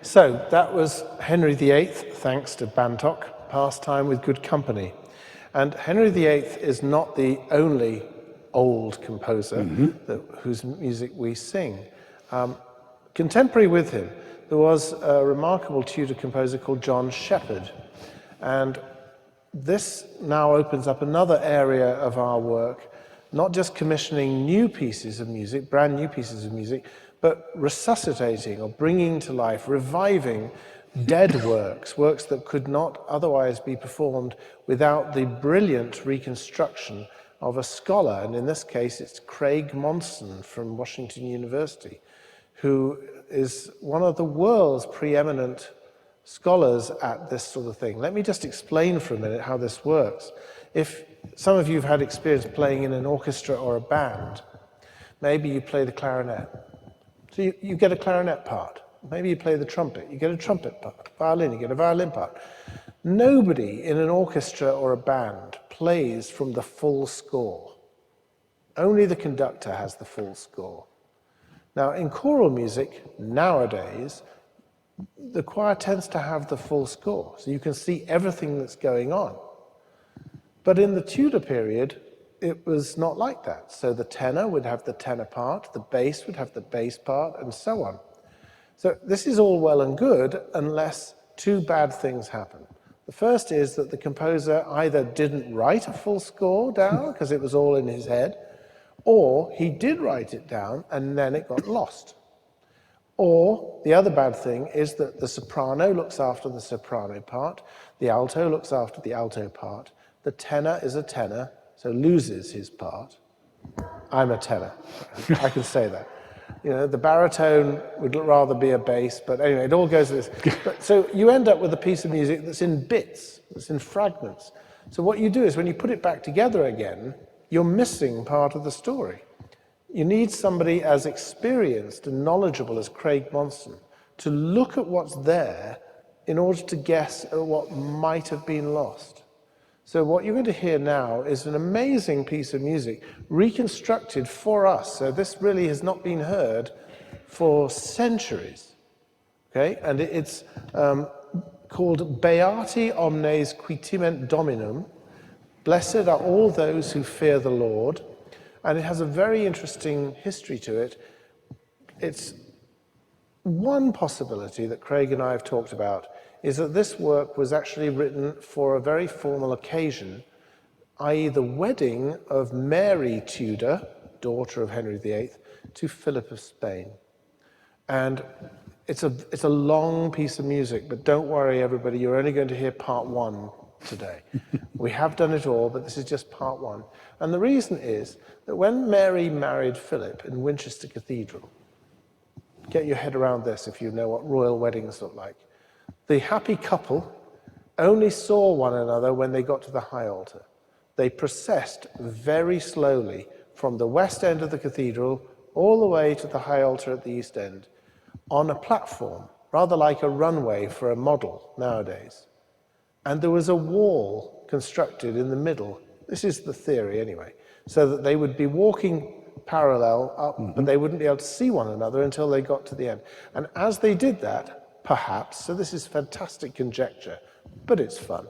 So that was Henry VIII, thanks to Bantock, Pastime with Good Company. And Henry VIII is not the only old composer whose music we sing. Contemporary with him, there was a remarkable Tudor composer called John Shepherd. And this now opens up another area of our work, not just commissioning new pieces of music, brand new pieces of music, but resuscitating or bringing to life, reviving dead works, works that could not otherwise be performed without the brilliant reconstruction of a scholar. And in this case, it's Craig Monson from Washington University, who is one of the world's preeminent scholars at this sort of thing. Let me just explain for a minute how this works. If some of you have had experience playing in an orchestra or a band, maybe you play the clarinet. So you get a clarinet part. Maybe you play the trumpet, you get a trumpet part. Violin, you get a violin part. Nobody in an orchestra or a band plays from the full score. Only the conductor has the full score. Now, in choral music, nowadays, the choir tends to have the full score, so you can see everything that's going on. But in the Tudor period, it was not like that. So the tenor would have the tenor part, the bass would have the bass part, and so on. So this is all well and good unless two bad things happen. The first is that the composer either didn't write a full score down because it was all in his head, or he did write it down and then it got lost. Or the other bad thing is that the soprano looks after the soprano part, the alto looks after the alto part, the tenor is a tenor, so loses his part. I'm a tenor, I can say that. You know, the baritone would rather be a bass, but anyway, it all goes to this. So you end up with a piece of music that's in bits, that's in fragments. So what you do is when you put it back together again, you're missing part of the story. You need somebody as experienced and knowledgeable as Craig Monson to look at what's there in order to guess at what might have been lost. So what you're going to hear now is an amazing piece of music reconstructed for us. So this really has not been heard for centuries. Okay, and it's called Beati omnes qui timent Dominum. Blessed are all those who fear the Lord. And it has a very interesting history to it. It's one possibility that Craig and I have talked about is that this work was actually written for a very formal occasion, i.e. the wedding of Mary Tudor, daughter of Henry VIII, to Philip of Spain. And it's a long piece of music, but don't worry everybody, you're only going to hear part one today. We have done it all, but this is just part one. And the reason is that when Mary married Philip in Winchester Cathedral, get your head around this if you know what royal weddings look like, the happy couple only saw one another when they got to the high altar. They processed very slowly from the west end of the cathedral all the way to the high altar at the east end on a platform, rather like a runway for a model nowadays. And there was a wall constructed in the middle. This is the theory anyway, so that they would be walking parallel up, but they wouldn't be able to see one another until they got to the end. And as they did that, perhaps, so this is fantastic conjecture, but it's fun,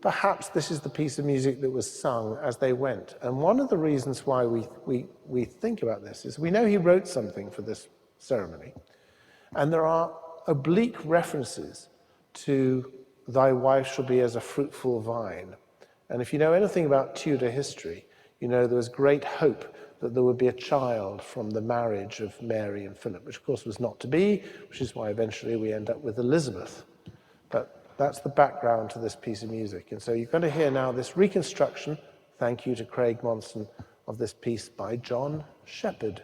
perhaps this is the piece of music that was sung as they went. And one of the reasons why we think about this is we know he wrote something for this ceremony, and there are oblique references to "Thy wife shall be as a fruitful vine." And if you know anything about Tudor history, you know there was great hope that there would be a child from the marriage of Mary and Philip, which of course was not to be, which is why eventually we end up with Elizabeth. But that's the background to this piece of music. And so you're going to hear now this reconstruction, thank you to Craig Monson, of this piece by John Shepherd.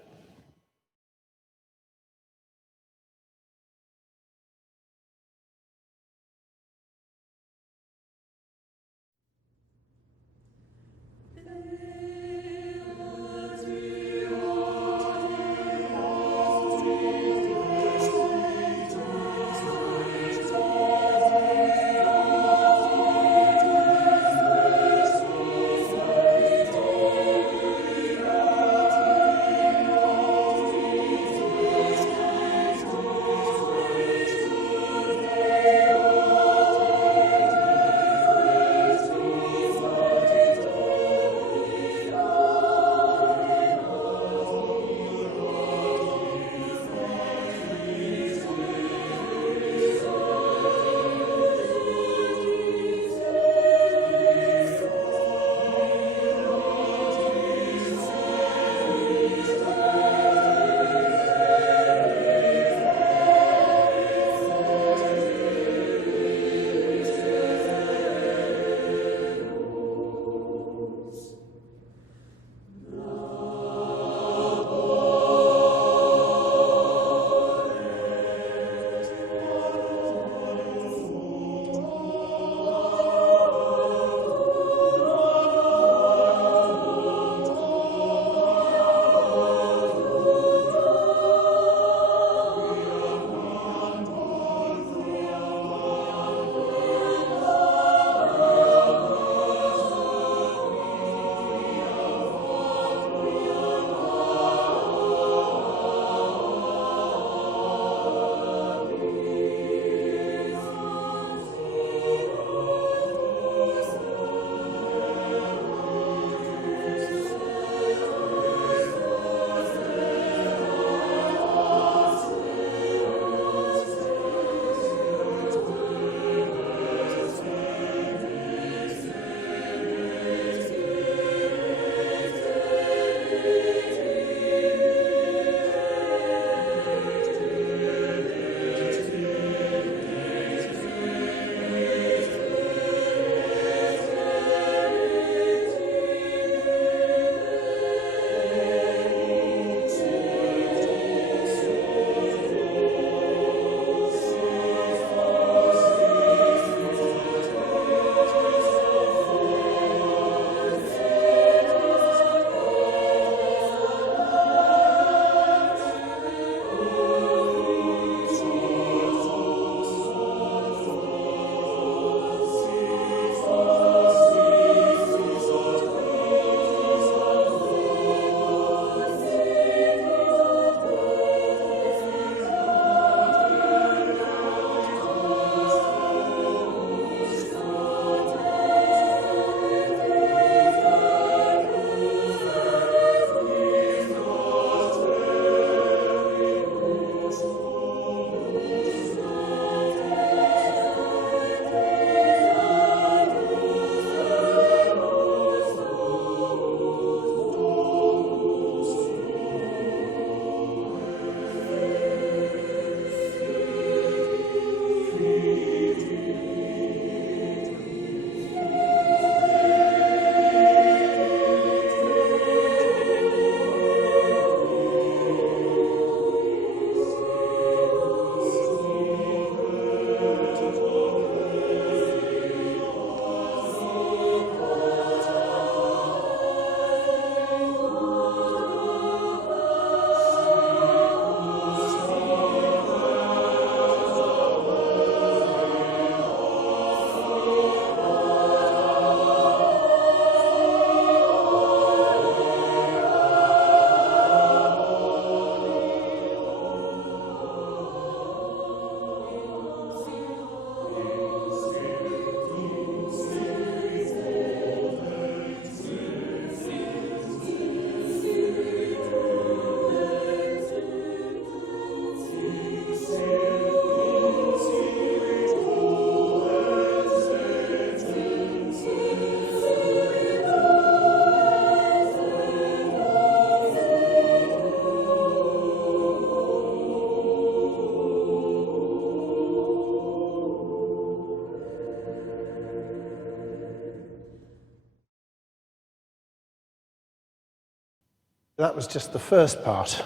That was just the first part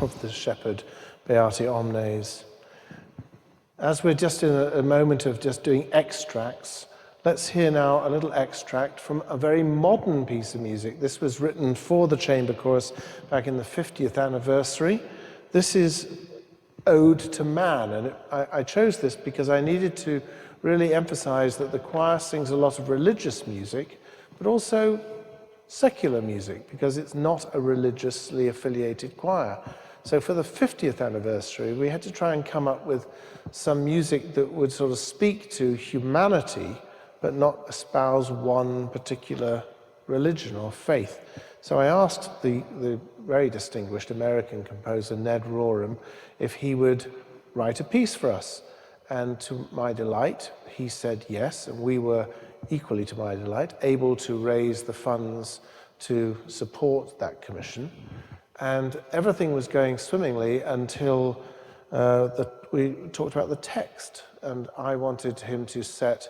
of the Shepherd Beati Omnes. As we're just in a moment of just doing extracts, let's hear now a little extract from a very modern piece of music. This was written for the chamber chorus back in the 50th anniversary. This is Ode to Man, and I chose this because I needed to really emphasize that the choir sings a lot of religious music, but also secular music, because it's not a religiously affiliated choir. So for the 50th anniversary, we had to try and come up with some music that would sort of speak to humanity, but not espouse one particular religion or faith. So I asked the very distinguished American composer Ned Rorem if he would write a piece for us. And to my delight, he said yes, and we were, equally to my delight, able to raise the funds to support that commission. And everything was going swimmingly until we talked about the text, and I wanted him to set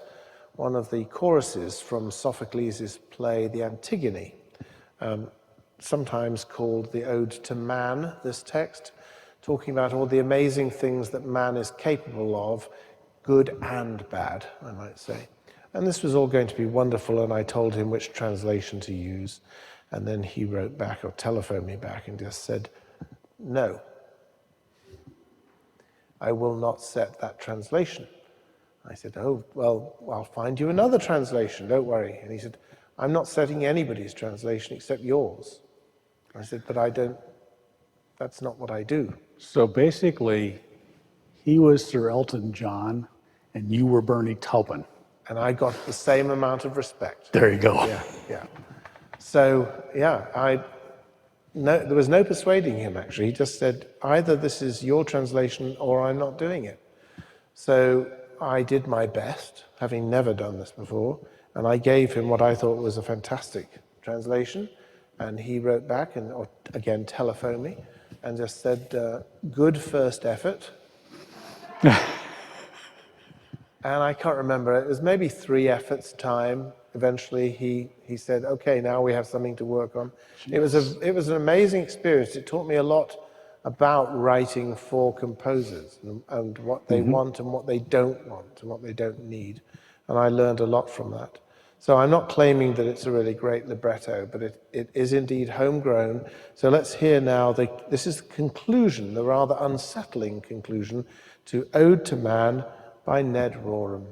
one of the choruses from Sophocles' play The Antigone, sometimes called the Ode to Man, this text, talking about all the amazing things that man is capable of, good and bad, I might say. And this was all going to be wonderful, and I told him which translation to use. And then he wrote back, or telephoned me back, and just said, no, I will not set that translation. I said, oh, well, I'll find you another translation, don't worry. And he said, I'm not setting anybody's translation except yours. I said, but I don't, that's not what I do. So basically, he was Sir Elton John, and you were Bernie Taupin. And I got the same amount of respect. There you go. Yeah, yeah. So, yeah, there was no persuading him, actually. He just said, either this is your translation or I'm not doing it. So I did my best, having never done this before, and I gave him what I thought was a fantastic translation, and he wrote back, and or again telephoned me, and just said, good first effort. And I can't remember, it was maybe 3 efforts time. Eventually he said, okay, now we have something to work on. Jeez. It was an amazing experience. It taught me a lot about writing for composers and what they want and what they don't want and what they don't need. And I learned a lot from that. So I'm not claiming that it's a really great libretto, but it is indeed homegrown. So let's hear now, this is the conclusion, the rather unsettling conclusion to Ode to Man by Ned Rorem.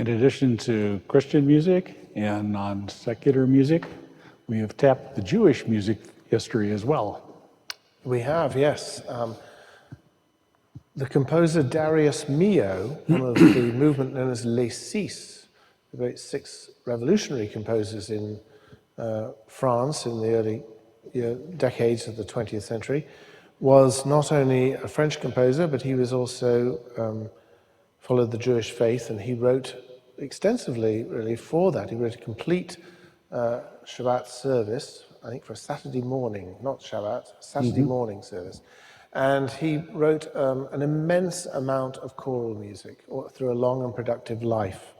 In addition to Christian music and non-secular music, we have tapped the Jewish music history as well. We have, yes. The composer Darius Milhaud, one of the movement known as Les Six, the great six revolutionary composers in France in the early decades of the 20th century, was not only a French composer, but he was also followed the Jewish faith, and he wrote extensively, really, for that. He wrote a complete Shabbat service, I think for a Saturday morning, not Shabbat, Saturday morning service. And he wrote an immense amount of choral music through a long and productive life.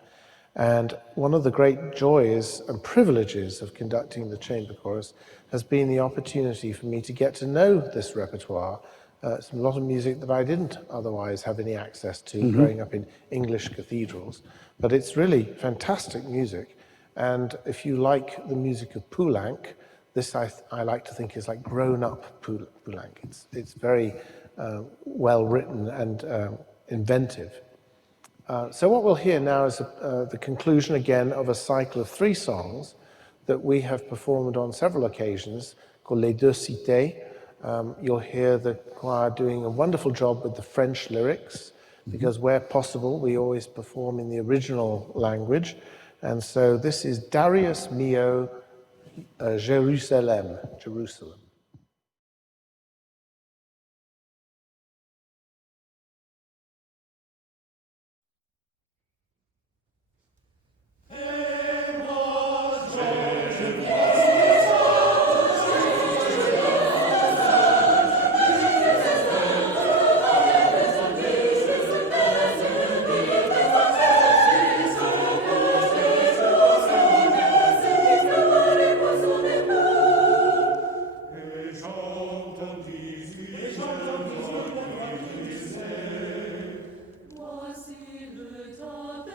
And one of the great joys and privileges of conducting the chamber chorus has been the opportunity for me to get to know this repertoire. It's a lot of music that I didn't otherwise have any access to growing up in English cathedrals. But it's really fantastic music. And if you like the music of Poulenc, this I like to think is like grown-up Poulenc. It's very well written and inventive. So what we'll hear now is the conclusion again of a cycle of 3 songs that we have performed on several occasions called Les Deux Cités. You'll hear the choir doing a wonderful job with the French lyrics, because where possible we always perform in the original language. And so this is Darius Milhaud, Jerusalem. Voici le temps de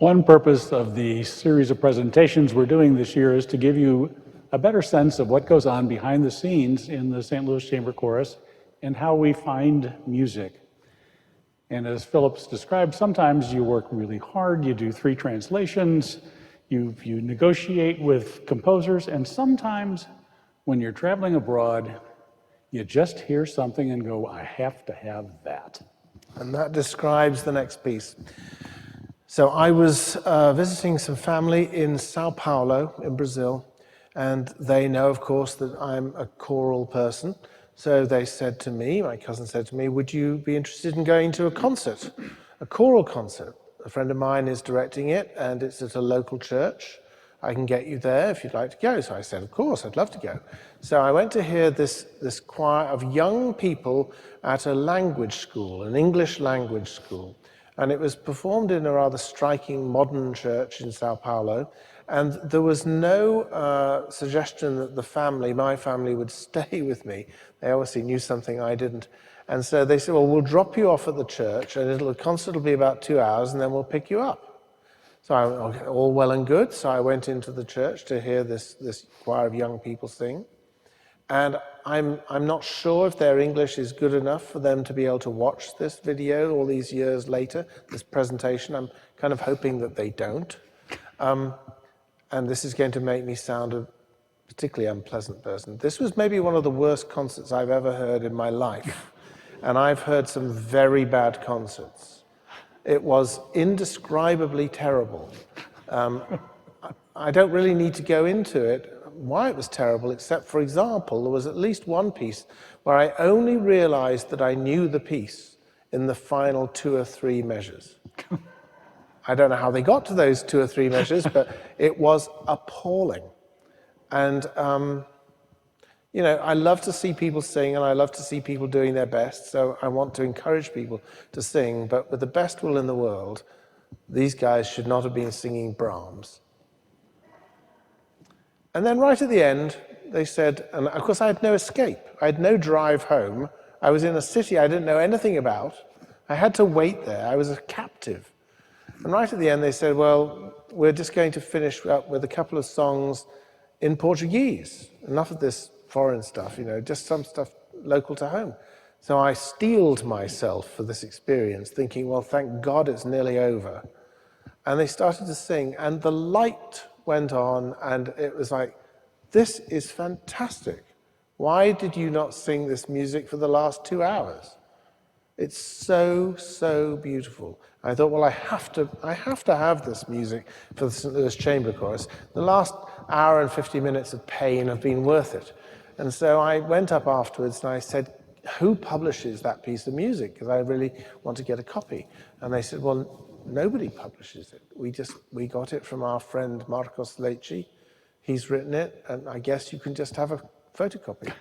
One purpose of the series of presentations we're doing this year is to give you a better sense of what goes on behind the scenes in the St. Louis Chamber Chorus and how we find music. And as Philip's described, sometimes you work really hard, you do 3 translations, you negotiate with composers, and sometimes when you're traveling abroad, you just hear something and go, I have to have that. And that describes the next piece. So I was visiting some family in Sao Paulo in Brazil, and they know, of course, that I'm a choral person. So they said to me, my cousin said to me, would you be interested in going to a concert, a choral concert? A friend of mine is directing it, and it's at a local church. I can get you there if you'd like to go. So I said, of course, I'd love to go. So I went to hear this choir of young people at a language school, an English language school. And it was performed in a rather striking modern church in Sao Paulo. And there was no suggestion that the family, my family, would stay with me. They obviously knew something I didn't. And so they said, well, we'll drop you off at the church, and the concert will be about 2 hours, and then we'll pick you up. So all well and good. So I went into the church to hear this choir of young people sing. And I'm not sure if their English is good enough for them to be able to watch this video all these years later, this presentation. I'm kind of hoping that they don't. And this is going to make me sound a particularly unpleasant person. This was maybe one of the worst concerts I've ever heard in my life. And I've heard some very bad concerts. It was indescribably terrible. I don't really need to go into it, why it was terrible, except, for example, there was at least one piece where I only realized that I knew the piece in the final 2 or 3 measures. I don't know how they got to those 2 or 3 measures, but it was appalling. And, you know, I love to see people sing, and I love to see people doing their best, so I want to encourage people to sing, but with the best will in the world, these guys should not have been singing Brahms. And then right at the end, they said, and of course I had no escape. I had no drive home. I was in a city I didn't know anything about. I had to wait there. I was a captive. And right at the end, they said, well, we're just going to finish up with a couple of songs in Portuguese. Enough of this foreign stuff, you know, just some stuff local to home. So I steeled myself for this experience, thinking, well, thank God it's nearly over. And they started to sing, and the light went on, and it was like, this is fantastic. Why did you not sing this music for the last 2 hours? It's so, so beautiful. I thought, well, I have to have this music for the St. Louis Chamber Chorus. The last hour and 50 minutes of pain have been worth it. And so I went up afterwards and I said, who publishes that piece of music? Because I really want to get a copy. And they said, well, nobody publishes it. We got it from our friend Marcos Lecce. He's written it, and I guess you can just have a photocopy.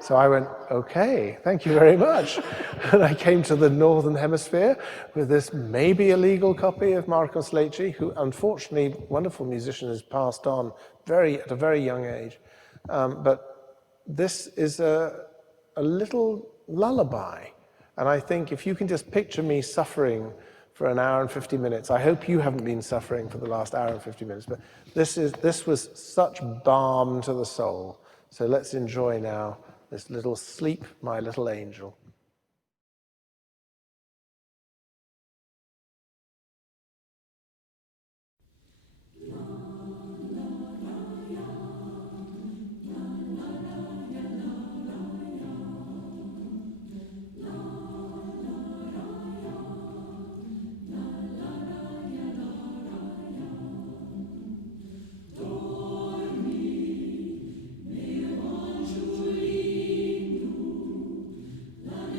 So I went, okay, thank you very much. And I came to the Northern Hemisphere with this maybe illegal copy of Marcos Lecce, who unfortunately, wonderful musician, has passed on at a very young age. But this is a little lullaby. And I think if you can just picture me suffering for an hour and 50 minutes, I hope you haven't been suffering for the last hour and 50 minutes, but this was such balm to the soul. So let's enjoy now this little Sleep, My Little Angel. La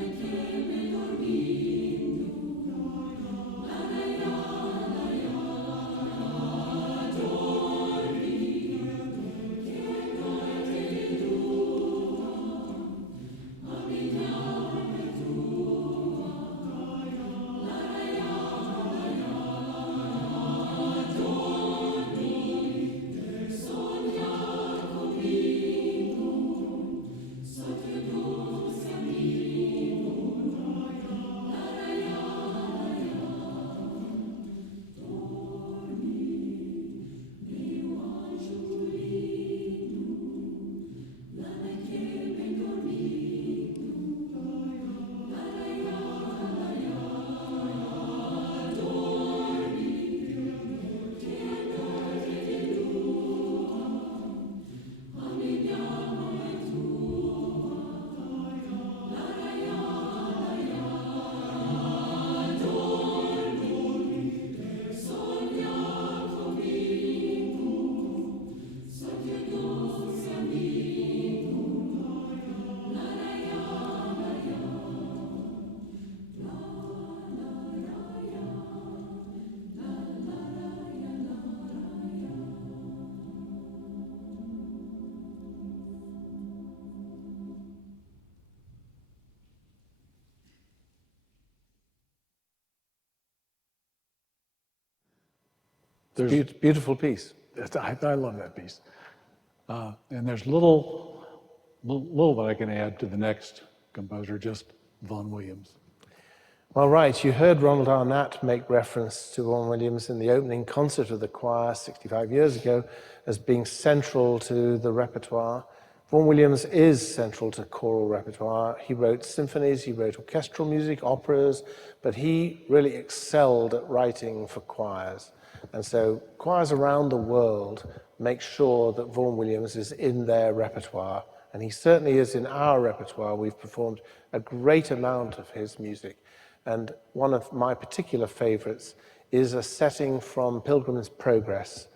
Beautiful piece. I love that piece. And there's little that I can add to the next composer, just Vaughan Williams. Well, right, you heard Ronald Arnatt make reference to Vaughan Williams in the opening concert of the choir 65 years ago as being central to the repertoire. Vaughan Williams is central to choral repertoire. He wrote symphonies, he wrote orchestral music, operas, but he really excelled at writing for choirs. And so choirs around the world make sure that Vaughan Williams is in their repertoire, and he certainly is in our repertoire. We've performed a great amount of his music. And one of my particular favorites is a setting from Pilgrim's Progress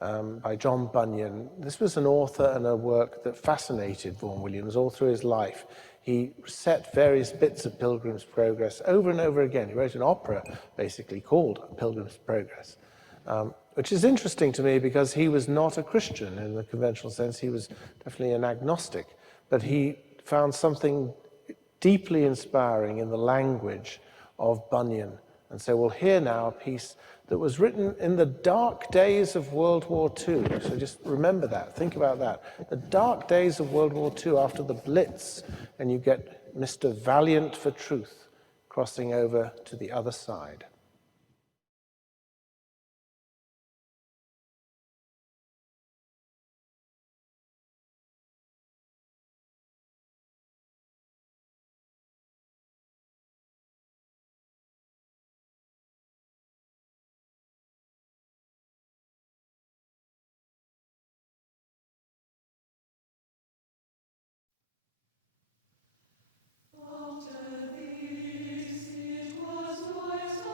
by John Bunyan. This was an author and a work that fascinated Vaughan Williams all through his life. He set various bits of Pilgrim's Progress over and over again. He wrote an opera, basically, called Pilgrim's Progress, which is interesting to me because he was not a Christian in the conventional sense. He was definitely an agnostic, but he found something deeply inspiring in the language of Bunyan. And so we'll hear now a piece that was written in the dark days of World War II. So just remember that, think about that. The dark days of World War II after the Blitz, and you get Mr. Valiant for Truth crossing over to the other side. After this it was voiced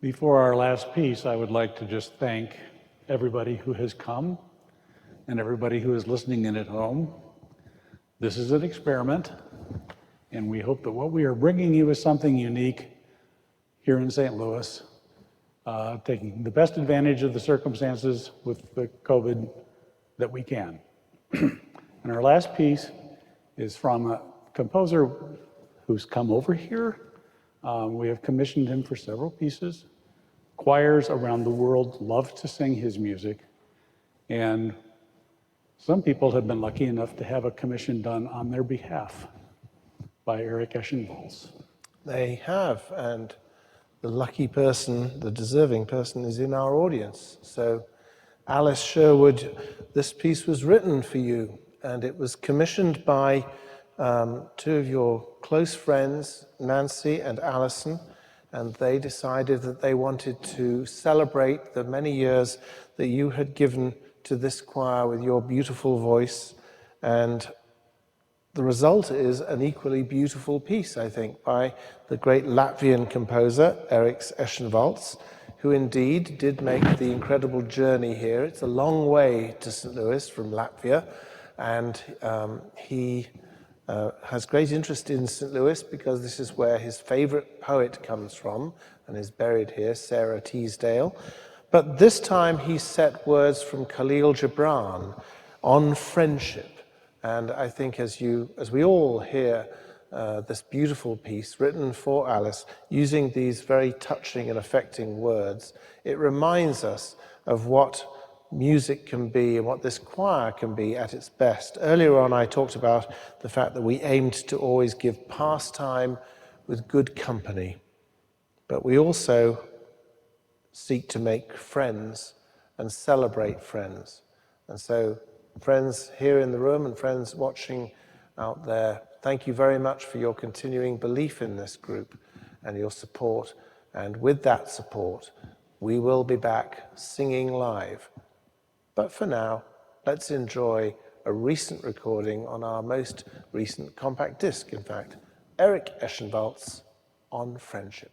Before our last piece, I would like to just thank everybody who has come and everybody who is listening in at home. This is an experiment, and we hope that what we are bringing you is something unique here in St. Louis, taking the best advantage of the circumstances with the COVID that we can. And our last piece is from a composer who's come over here. We have commissioned him for several pieces. Choirs around the world love to sing his music, and some people have been lucky enough to have a commission done on their behalf by Erich Eschenwalds. They have, and the lucky person, the deserving person, is in our audience. So, Alice Sherwood, this piece was written for you, and it was commissioned by two of your close friends, Nancy and Alison, and they decided that they wanted to celebrate the many years that you had given to this choir with your beautiful voice, and the result is an equally beautiful piece, I think, by the great Latvian composer, Erich Eschenwalds, who indeed did make the incredible journey here. It's a long way to St. Louis from Latvia, and he has great interest in St. Louis because this is where his favorite poet comes from and is buried here, Sarah Teasdale. But this time he set words from Khalil Gibran on friendship. And I think as we all hear this beautiful piece written for Alice, using these very touching and affecting words, it reminds us of what music can be and what this choir can be at its best. Earlier on, I talked about the fact that we aimed to always give pastime with good company, but we also seek to make friends and celebrate friends. And so, friends here in the room and friends watching out there, thank you very much for your continuing belief in this group and your support. And with that support, we will be back singing live. But for now, let's enjoy a recent recording on our most recent compact disc, in fact, Erich Eschenwalds on friendship.